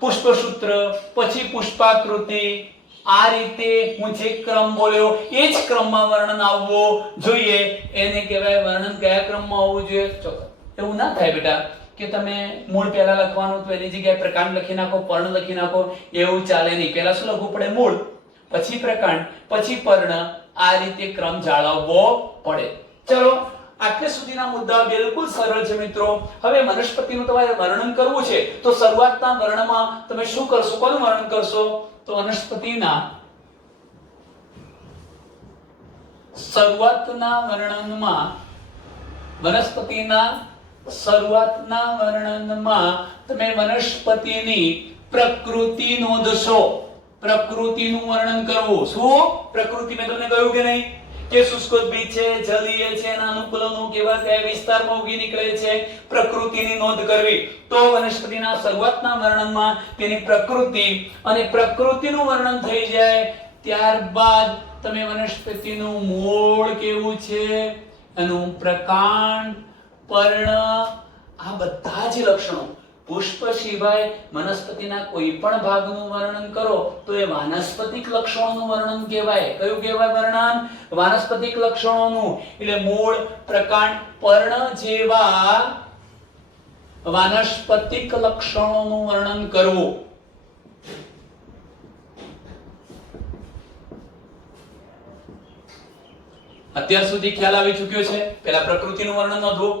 પુષ્પસૂત્ર, પછી પુષ્પાકૃતિ. આ રીતે હું જે ક્રમ બોલ્યો એ જ ક્રમમાં વર્ણન આવવો જોઈએ. એને કહેવાય વર્ણન કયા ક્રમમાં આવવું જોઈએ. એવું ના થાય બેટા કે તમે મૂળ પહેલા લખવાનું તો એની જગ્યાએ પ્રકાંડ લખી નાખો, પર્ણ લખી નાખો. એવું ચાલે નહીં. પહેલા શું લખવું પડે? મૂળ, પછી પ્રકાંડ, પછી પર્ણ. આ રીતે ક્રમ જાળવવો પડે. ચલો, આટલે સુધીના મુદ્દા બિલકુલ સરળ છે મિત્રો. હવે વનસ્પતિનું તમારે વર્ણન કરવું છે તો શરૂઆતના વર્ણનમાં તમે શું કરશો? કોનું વર્ણન કરશો? તો વનસ્પતિના શરૂઆતના વર્ણનમાં તમે વનસ્પતિની પ્રકૃતિ નોંધશો. પ્રકૃતિનું વર્ણન કરવું. શું પ્રકૃતિ? મેં તમને કહ્યું કે નહીં કે શુષ્કોદ્ભિદ છે, જલીય છે, એના અનુકૂલનો કેવા કયા વિસ્તારમાં ઉગી નીકળે છે, પ્રકૃતિની નોંધ કરવી. તો વનસ્પતિના શરૂઆતના વર્ણનમાં તેની પ્રકૃતિ અને પ્રકૃતિનું વર્ણન થઈ જાય ત્યારબાદ તમે વનસ્પતિનું મૂળ કેવું છે, એનું પ્રકાંડ, પર્ણ, આ બધા જ લક્ષણો. પુષ્પ સિવાય વનસ્પતિના કોઈ પણ ભાગનું વર્ણન કરો તો એ વાનસ્પતિક લક્ષણોનું વર્ણન કહેવાય. કયું કહેવાય વર્ણન? વાનસ્પતિક લક્ષણોનું. એટલે મૂળ, પ્રકાંડ, પર્ણ જેવા વાનસ્પતિક લક્ષણોનું વર્ણન કરવું. અત્યાર સુધી ખ્યાલ આવી ચૂક્યો છે. પહેલા પ્રકૃતિનું વર્ણન નોંધવું,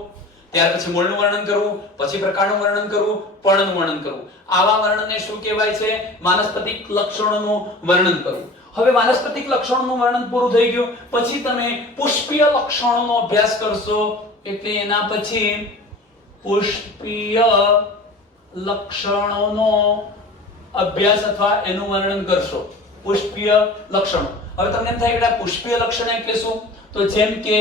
ત્યાર પછી મૂળનું વર્ણન કરવું, પછી પ્રકારનું વર્ણન કરવું, પર્ણનું વર્ણન કરવું. આવા વર્ણનને શું કહેવાય છે? વાનસ્પતિક લક્ષણોનું વર્ણન કરવું. હવે વાનસ્પતિક લક્ષણોનું વર્ણન પૂરું થઈ ગયું પછી તમે પુષ્પીય લક્ષણોનો અભ્યાસ કરશો. એટલે એના પછી પુષ્પીય લક્ષણોનો અભ્યાસ અથવા એનું વર્ણન કરશો. પુષ્પીય લક્ષણો. હવે તમને એમ થાય કે પુષ્પીય લક્ષણ એટલે શું? તો જેમ કે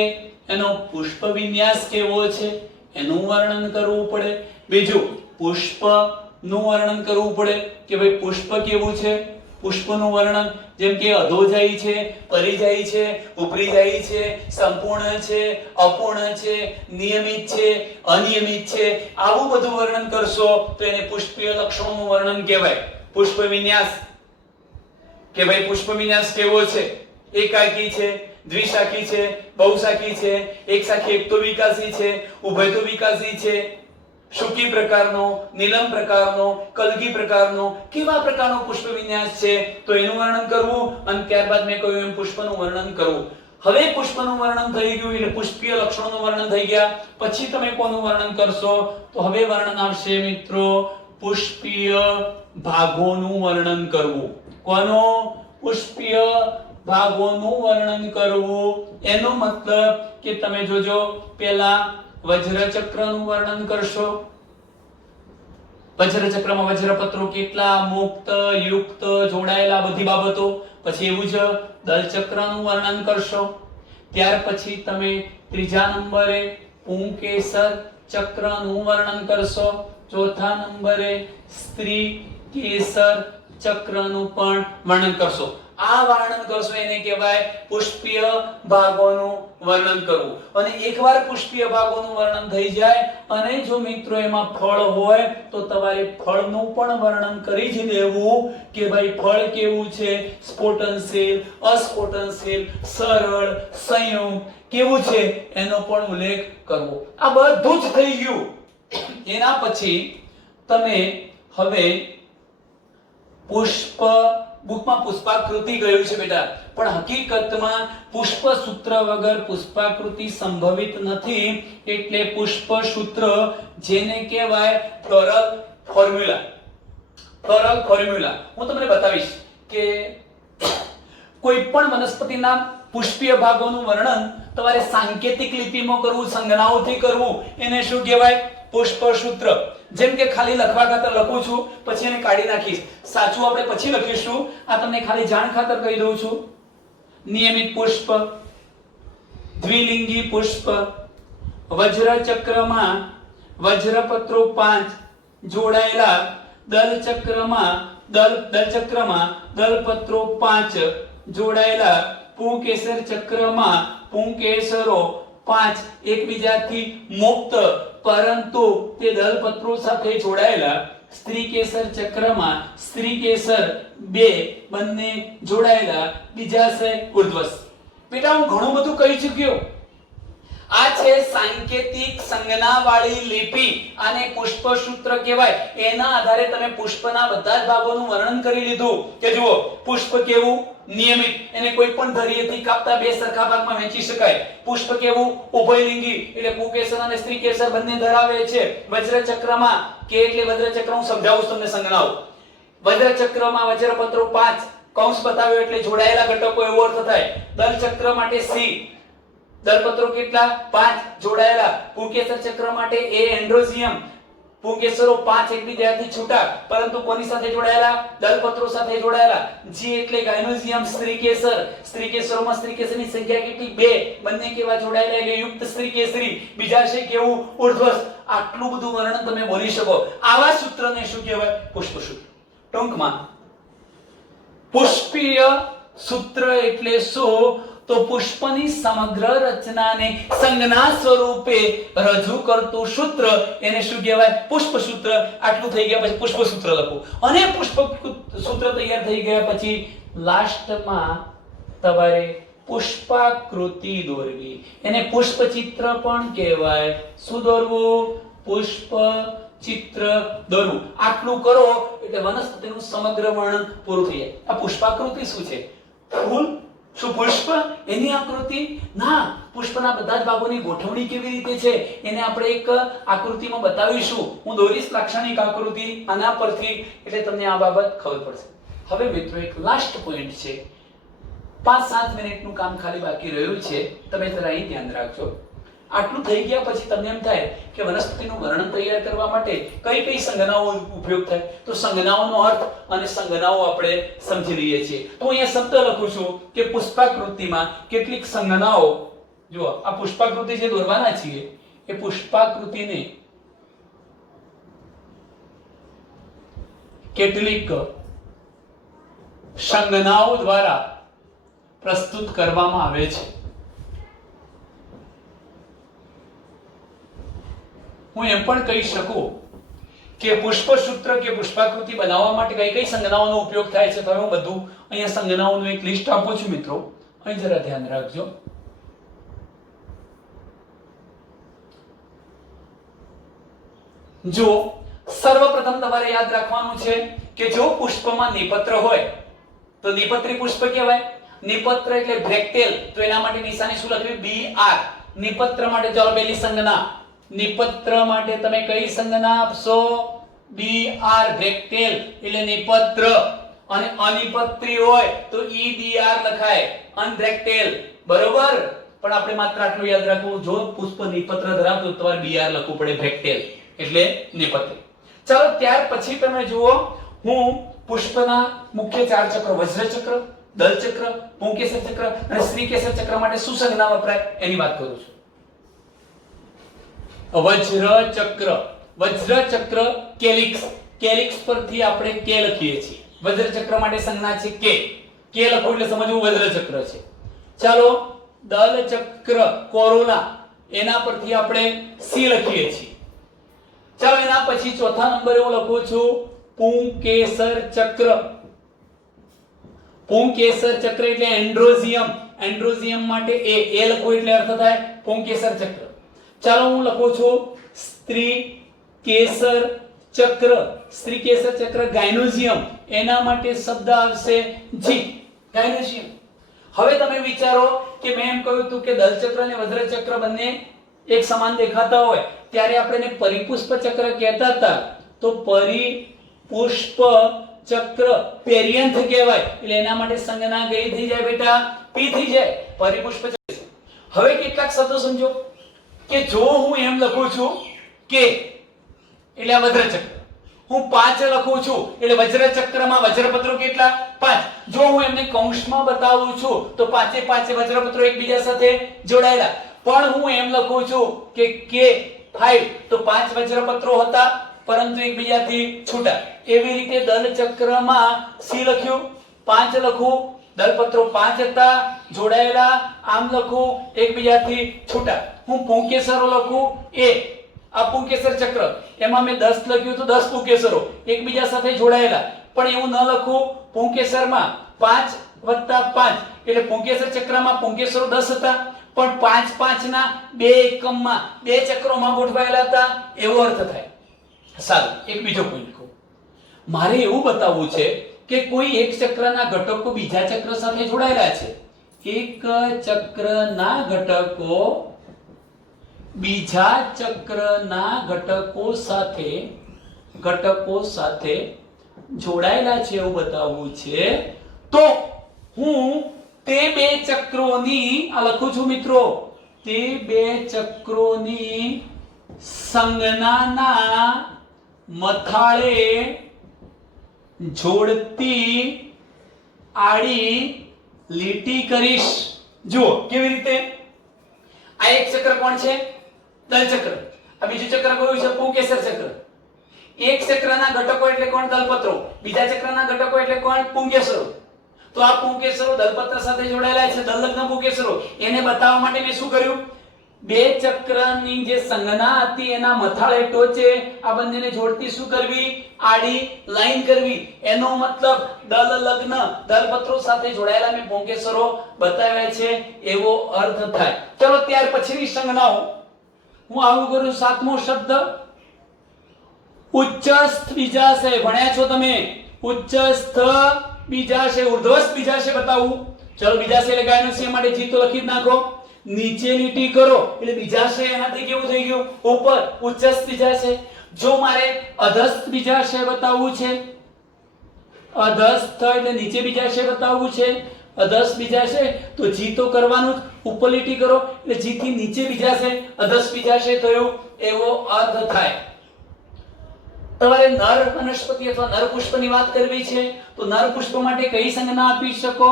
એનો પુષ્પ વિન્યાસ કેવો છે એનું વર્ણન કરવું પડે. બીજું પુષ્પનું વર્ણન કરવું પડે કે ભાઈ પુષ્પ કેવું છે, પુષ્પનું વર્ણન. જેમ કે અધોજાઈ છે, પરિજાઈ છે, ઉપરીજાઈ છે, સંપૂર્ણ છે, અપૂર્ણ છે, નિયમિત છે, અનિયમિત છે. આવું બધું વર્ણન કરશો તો એને પુષ્પીય લક્ષણોનું વર્ણન કહેવાય. પુષ્પ વિન્યાસ કે ભાઈ પુષ્પ વિન્યાસ કેવો છે, એકાકી છે, દ્વિશાખી છે, બહુશાખી છે, એક શાખી એકતો વિકાસી છે, ઉભયતો વિકાસી છે, શુકી પ્રકારનો, નીલમ પ્રકારનો, કલગી પ્રકારનો, કેવા પ્રકારનો પુષ્પ વિન્યાસ છે તો એનું વર્ણન કરવું. અને ત્યારબાદ મેં કહ્યું એમ પુષ્પનું વર્ણન કરવું. હવે પુષ્પનું વર્ણન થઈ ગયું એટલે પુષ્પીય લક્ષણોનું વર્ણન થઈ ગયા. પછી તમે કોનું વર્ણન કરશો? તો હવે વર્ણન આવશે મિત્રો પુષ્પીય ભાગોનું વર્ણન કરવું. કોનું? પુષ્પીય ભાગોનું વર્ણન કરવું. એનો મતલબ કે તમે જોજો પહેલા વજ્રચક્રનું વર્ણન કરશો. વજ્રચક્રમાં વજ્રપત્રો કેટલા, મુક્ત, યુક્ત, જોડાયેલા, બધી બાબતો. પછી એવું જ દલચક્રનું વર્ણન કરશો. ત્યાર પછી તમે ત્રીજા નંબરે પુંકેસર ચક્રનું વર્ણન કરશો. ચોથા નંબરે સ્ત્રી કેસર ચક્રનું પણ વર્ણન કરશો. આ વર્ણન કરશો એને કહેવાય પુષ્પીય ભાગોનું વર્ણન કરવું. અને એકવાર પુષ્પીય ભાગોનું વર્ણન થઈ જાય અને જો મિત્રો એમાં ફળ હોય તો તમારે ફળનું પણ વર્ણન કરી જ દેવું કે ભાઈ ફળ કેવું છે, સ્ફોટનશીલ, અસ્ફોટનશીલ, સરળ, સંયુક્ત કેવું છે એનો પણ ઉલ્લેખ કરવો. આ બધું જ થઈ ગયું. એના પછી તમે હવે પુષ્પ બુકમાં પુષ્પાકૃતિ ગયું છે બેટા, પણ હકીકતમાં પુષ્પસૂત્ર વગર પુષ્પાકૃતિ સંભવિત નથી. એટલે પુષ્પસૂત્ર જેને કહેવાય ટોરલ ફોર્મ્યુલા. ટોરલ ફોર્મ્યુલા હું તમને બતાવીશ કે કોઈ પણ વનસ્પતિના પુષ્પીય ભાગોનું વર્ણન તમારે સાંકેતિક લિપિમાં કરવું, સંજ્ઞાઓથી કરવું, એને શું કહેવાય? પુષ્પસૂત્ર. જેમ કે ખાલી લખવા ખાતર લખું છું, પછી એને કાઢી નાખીશ, સાચું આપણે પછી લખીશું. આ તમને ખાલી જાણ ખાતર કહી દઉં છું. નિયમિત પુષ્પ, દ્વિલિંગી પુષ્પ, વજ્ર ચક્રમાં વજ્રપત્રો 5 જોડાયેલા, દલ ચક્રમાં દલપત્રો 5 જોડાયેલા, પુંકેસર ચક્રમાં પુંકેસરો 5 એકબીજાથી મુક્ત પરંતુ તે દલપત્રો સાથે જોડાયેલા, સ્ત્રીકેસર ચક્રમાં સ્ત્રીકેસર 2 બંને જોડાયેલા, બીજા છે ઉર્ધ્વસ. બેટા હું ઘણું બધું કહી ચૂક્યો. આ છે સાંકેતિક સંજ્ઞાવાળી લિપિ, આને પુષ્પસૂત્ર કહેવાય. એના આધારે તમે પુષ્પના બધા જ ભાગોનું વર્ણન કરી લીધું કે જુઓ પુષ્પ કેવું? નિયમિત, એને કોઈ પણ ધરીએથી કાપતા બે સરખા ભાગમાં વહેંચી શકાય. પુષ્પ કેવું? ઉભયલિંગી, એટલે પુંકેસર અને સ્ત્રીકેસર બંને ધરાવે છે. વજ્ર ચક્રમાં કે એટલે વજ્ર ચક્ર હું સમજાવું તમને સંજ્ઞાઓ. વજ્ર ચક્રમાં વજ્રપત્રો 5 કૌંસ બતાવ્યો એટલે જોડાયેલા ઘટકો એવો અર્થ થાય. દલ ચક્ર માટે સી, દલપત્રો કેટલા? 5 જોડાયેલા. પુંકેસર ચક્ર માટે એ એન્ડ્રોઝિયમ, પુંકેસરો 5 એકબીજાથી છૂટા પરંતુ કોની સાથે જોડાયેલા? દલપત્રો સાથે જોડાયેલા. જી એટલે ગાયનોઝિયમ, સ્ત્રીકેસર, સ્ત્રીકેસરોમાં સ્ત્રીકેસરની સંખ્યા કેટલી? 2 બંને કેવા જોડાયેલા એટલે યુક્ત સ્ત્રીકેસરી. બીજા છે કેવું? ઉર્ધ્વસ. આટલું બધું વર્ણન તમે બોલી શકો. આવા સૂત્રને શું કહેવાય? પુષ્પસૂત્ર. ટૂંકમાં પુષ્પીય સૂત્ર એટલે શું? તો પુષ્પની સમગ્ર રચનાને સંજ્ઞા સ્વરૂપે રજૂ કરતું સૂત્ર, એને શું કહેવાય? પુષ્પસૂત્ર. આટલું થઈ ગયા પછી પુષ્પસૂત્ર લખો. અને પુષ્પસૂત્ર તૈયાર થઈ ગયા પછી લાસ્ટમાં તમારે પુષ્પાકૃતિ દોરવી. એને પુષ્પચિત્ર પણ કહેવાય. શું દોરવું? પુષ્પચિત્ર દોરવું. આટલું કરો એટલે વનસ્પતિનું સમગ્ર વર્ણન પૂરું થઈ જાય. આ પુષ્પાકૃતિ શું છે? ફૂલ? શું પુષ્પ? એની આકૃતિ? ના, પુષ્પના બધા જ ભાગોની ગોઠવણી કેવી રીતે છે એને આપણે એક આકૃતિમાં બતાવીશું. હું દોરીશ લાક્ષણિક આકૃતિ આના પરથી, એટલે તમને આ બાબત ખબર પડશે. હવે મિત્રો એક લાસ્ટ પોઈન્ટ છે. 5-7 મિનિટનું કામ ખાલી બાકી રહ્યું છે, તમે જરા અહીં ધ્યાન રાખજો. આટલું થઈ ગયા પછી તમને એમ થાય કે વનસ્પતિનું વર્ણન તૈયાર કરવા માટે કઈ કઈ સંજ્ઞાઓ ઉપયોગ થાય, તો સંજ્ઞાઓનો અર્થ અને સંજ્ઞાઓ આપણે સમજી લઈએ છીએ. તો અહીંયા શબ્દ લખું છું કે પુષ્પાકૃતિમાં કેટલીક સંજ્ઞાઓ, જો આ પુષ્પાકૃતિ જે દોરવાના છીએ એ પુષ્પાકૃતિને કેટલીક સંજ્ઞાઓ દ્વારા પ્રસ્તુત કરવામાં આવે છે. હું એમ પણ કહી શકું કે પુષ્પસૂત્ર કે પુષ્પાકૃતિ બનાવવા માટે કઈ કઈ સંજ્ઞાઓનો ઉપયોગ થાય છે. તો હું બધું અહીંયા સંજ્ઞાઓનું એક લિસ્ટ આપું છું મિત્રો, અહીં જરા ધ્યાન રાખજો. જો સર્વપ્રથમ તમારે યાદ રાખવાનું છે કે જો પુષ્પમાં નિપત્ર હોય તો નિપત્રી પુષ્પ કહેવાય. નિપત્ર એટલે બ્રેકટેલ, તો એના માટે નિશાની શું લખવી? BR. નિપત્ર માટે ચાલો પહેલી સંજ્ઞા, નિપત્ર માટે તમે કઈ સંજ્ઞા આપશો? BR. બ્રેકટેલ એટલે નિપત્ર. અને અનિપત્રી હોય તો EBR લખાય, અનબ્રેકટેલ. બરોબર? પણ આપણે માત્ર આટલું યાદ રાખવું, જો પુષ્પ નિપત્ર ધરાવતું તો તમારે BR લખવું પડે, બ્રેકટેલ એટલે નિપત્રી. ચાલો ત્યાર પછી તમે જુઓ, હું પુષ્પના મુખ્ય 4 ચક્ર, વજ્ર ચક્ર, દલ ચક્ર, પુંકેસર ચક્ર અને સ્ત્રીકેસર ચક્ર માટે શું સંજ્ઞા વપરાય એની વાત કરું છું. વજ્ર ચક્ર કેલિક્સ, કેલિક્સ પરથી આપણે કે લખીએ છીએ. વજ્ર ચક્ર માટે સંજ્ઞા છે કે લખો એટલે સમજવું વજ્ર ચક્ર છે. ચાલો દલ ચક્ર કોરોલા, એના પરથી આપણે સી લખીએ છીએ. ચાલો એના પછી ચોથા નંબરે હું લખું છું પુંકેસર ચક્ર. પુંકેસર ચક્ર એટલે એન્ડ્રોઝિયમ, એન્ડ્રોઝિયમ માટે એ લખવું એટલે અર્થ થાય પુંકેસર ચક્ર. ચાલો હું લખું છું સ્ત્રી કેસર ચક્ર, સ્ત્રીકેસર ચક્ર ગાયનોઝિયમ, એના માટે શબ્દ આવશે જી, ગાયનોઝિયમ. હવે તમે વિચારો કે મેં એમ કહ્યું હતું કે દલચક્ર અને વજ્રચક્ર બંને એક સમાન દેખાતા હોય ત્યારે આપણે એને પરિપુષ્પ ચક્ર કહેતા હતા. તો પરિપુષ્પ ચક્ર પેર્યંથ કહેવાય, એટલે એના માટે સંજ્ઞા કઈ થઈ જાય બેટા? પી થઈ જાય, પરિપુષ્પ ચક્ર. હવે કેટલાક શબ્દો સમજો કે જો હું એમ લખું છું કે એટલે આ વજ્રચક્ર, હું 5 લખું છું એટલે વજ્રચક્રમાં વજ્રપત્રો કેટલા? 5. જો હું એમને કૌંસમાં બતાવું છું તો 5 વજ્રપત્રો એકબીજા સાથે જોડાયેલા. પણ હું એમ લખું છું કે K5 તો 5 વજ્રપત્રો હતા પરંતુ એકબીજાથી છૂટા. એવી રીતે દલચક્રમાં C લખ્યું, 5 લખું, દલપત્રો 5 હતા જોડાયેલા, આમ લખું એકબીજાથી છૂટા. હું પુંકેસરો લખું A, આ પુંકેસર ચક્ર, એમાં મેં 10 લખ્યું તો 10 પુંકેસરો એકબીજા સાથે જોડાયેલા. પણ એવું ન લખું, પુંકેસરમાં 5 + 5 એટલે પુંકેસર ચક્રમાં પુંકેસરો 10 હતા પણ 5 5 ના બે એકમમાં બે ચક્રોમાં ગોઠવાયેલા હતા, એવો અર્થ થાય. સારું, એક બીજો પોઈન્ટ કહું. મારે એવું બતાવવું છે કે કોઈ એક ચક્રના ઘટકો બીજા ચક્ર સાથે જોડાયેલા છે. એક ચક્રના ઘટકો બીજા ચક્રના ઘટકો સાથે જોડાયેલા છે એવું બતાવવું છે. તો હું તે બે ચક્રોની, આ લખું છું મિત્રો, તે બે ચક્રોની સંજ્ઞાના મથાળે જોડતી આડી લીટી કરીશ. જુઓ કેવી રીતે. આ એક ચક્ર કોણ છે? દલચક્ર. આ બીજું ચક્ર કયું છે? પુંકેસર ચક્ર. એક ચક્રના ઘટકો એટલે કોણ? દલપત્રો. બીજા ચક્રના ઘટકો એટલે કોણ? પુંકેસરો. તો આ પુંકેસરો દલપત્ર સાથે જોડાયેલા છે, દલલગ્ન પુંકેસરો. એને બતાવવા માટે મેં શું કર્યું? બે ચક્રની જે સંજ્ઞા હતી એના મથાળે ટોચે આ બંનેને જોડતી શું કરવી? આડી લાઈન કરવી. એનો મતલબ દલલગ્ન દલપત્રો સાથે જોડાયેલા મેં પુંકેસરો બતાવ્યા છે એવો અર્થ થાય. ચલો ત્યાર પછીની સંજ્ઞાઓ હું આવું કરું. 7મો શબ્દ ઉચ્ચસ્થ બીજાશય. ભણ્યા છો તમે? ઉચ્ચસ્થ બીજાશય, ઉર્ધ્વસ્થ બીજાશય બતાવું. ચલો બીજાશય એટલે ગાયનોઝિયમ માટે જી તો લખી જ નાખો. નીચે લીટી કરો એટલે બીજાશય એનાથી કેવું થઈ ગયું? ઉપર. ઉચ્ચસ્થ બીજાશય. જો મારે અધસ્થ બીજાશય બતાવવું છે, અધસ્થ એટલે નીચે બીજાશય બતાવવું છે, અધસ્થ બીજાશય તો જી તો કરવાનું જ, ઉપર લીટી કરો એટલે જી થી નીચે બીજાશય, અધસ્થ બીજાશય થયું એવો અર્થ થાય. તમારે નર વનસ્પતિ અથવા નર પુષ્પની વાત કરવી છે તો નર પુષ્પ માટે કઈ સંજ્ઞા આપી શકો?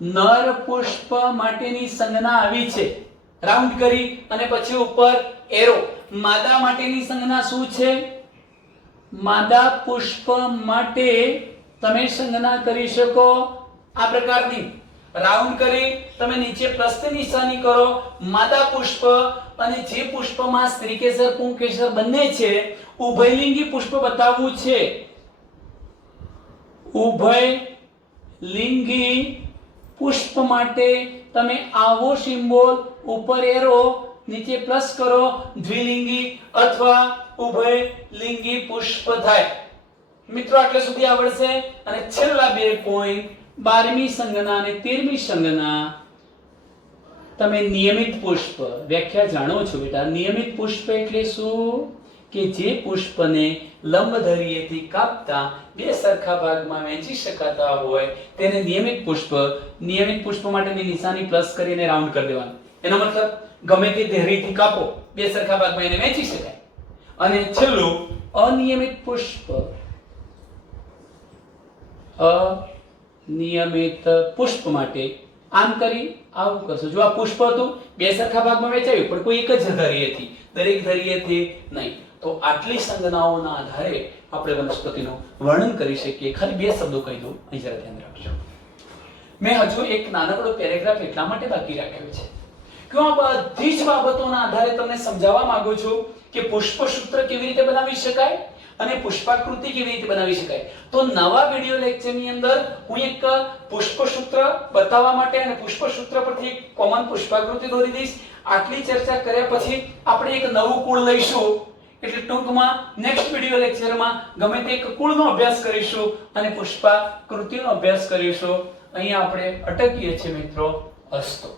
નર પુષ્પ માટેની સંજ્ઞા આવી છે રાઉન્ડ કરી અને પછી ઉપર એરો. માદા માટેની સંજ્ઞા શું છે? માદા પુષ્પ માટે તમે સંજ્ઞા કરી શકો આ પ્રકારની. રાઉન્ડ કરી તમે નીચે પ્રસ્થ નિશાની કરો. માદા પુષ્પ અને જે પુષ્પમાં સ્ત્રીકેસર પુંકેસર બંને છે, ઉભયલિંગી પુષ્પ બતાવવું છે. ઉભયલિંગી પુષ્પ માટે તમે આવો સિમ્બોલ, ઉપર એરો, નીચે પ્લસ કરો, દ્વિલિંગી અથવા ઉભયલિંગી પુષ્પ થાય. મિત્રો આટલે સુધી આવડશે. અને છેલ્લા 2 પોઈન્ટ, 12મી સંજ્ઞા અને 13મી સંજ્ઞા. તમે નિયમિત પુષ્પ વ્યાખ્યા જાણો છો બેટા? નિયમિત પુષ્પ એટલે શું? કે જે પુષ્પને લંબ ધરીએથી કાપતા બે સરખા ભાગમાં વહેંચી શકાતા હોય તેને નિયમિત પુષ્પ. નિયમિત પુષ્પ માટેની નિશાની પ્લસ કરીને રાઉન્ડ કરી દેવાનું. એનો મતલબ ગમે તે ધરીથી કાપો, બે સરખા ભાગમાં એને વહેંચી શકાય. અને છેલ્લું અનિયમિત પુષ્પ. અનિયમિત પુષ્પ માટે આમ કરી આવું કરશો. જો આ પુષ્પ હતું, બે સરખા ભાગમાં વહેંચાયું પણ કોઈ એક જ ધરીએથી, દરેક ધરીએથી નહીં. તો આટલી સંજ્ઞાઓના આધારે આપણે વનસ્પતિનું વર્ણન કરી શકીએ. ખાલી 2 શબ્દો કહી દઉં, અહીં જરા ધ્યાન રાખજો. મેં હજુ એક નાનકડો પેરેગ્રાફ એટલા માટે બાકી રાખ્યો છે કે હું આ બધી જ બાબતોના આધારે તમને સમજાવવા માંગુ છું કે પુષ્પસૂત્ર કેવી રીતે બનાવી શકાય અને પુષ્પાકૃતિ કેવી રીતે બનાવી શકાય. તો નવા વિડિયો લેક્ચરની અંદર હું એક પુષ્પસૂત્ર બતાવવા માટે અને પુષ્પસૂત્ર પરથી એક કોમન પુષ્પાકૃતિ દોરી દઈશ. આટલી ચર્ચા કર્યા પછી આપણે એક નવું કુળ લઈશું એટલે ટૂંકમાં નેક્સ્ટ વિડિયો લેક્ચરમાં ગમે તે એક કુળનો અભ્યાસ કરીશું અને પુષ્પા કૃતિનો અભ્યાસ કરીશું. અહીંયા આપણે અટકીએ છીએ મિત્રો. અસ્તુ.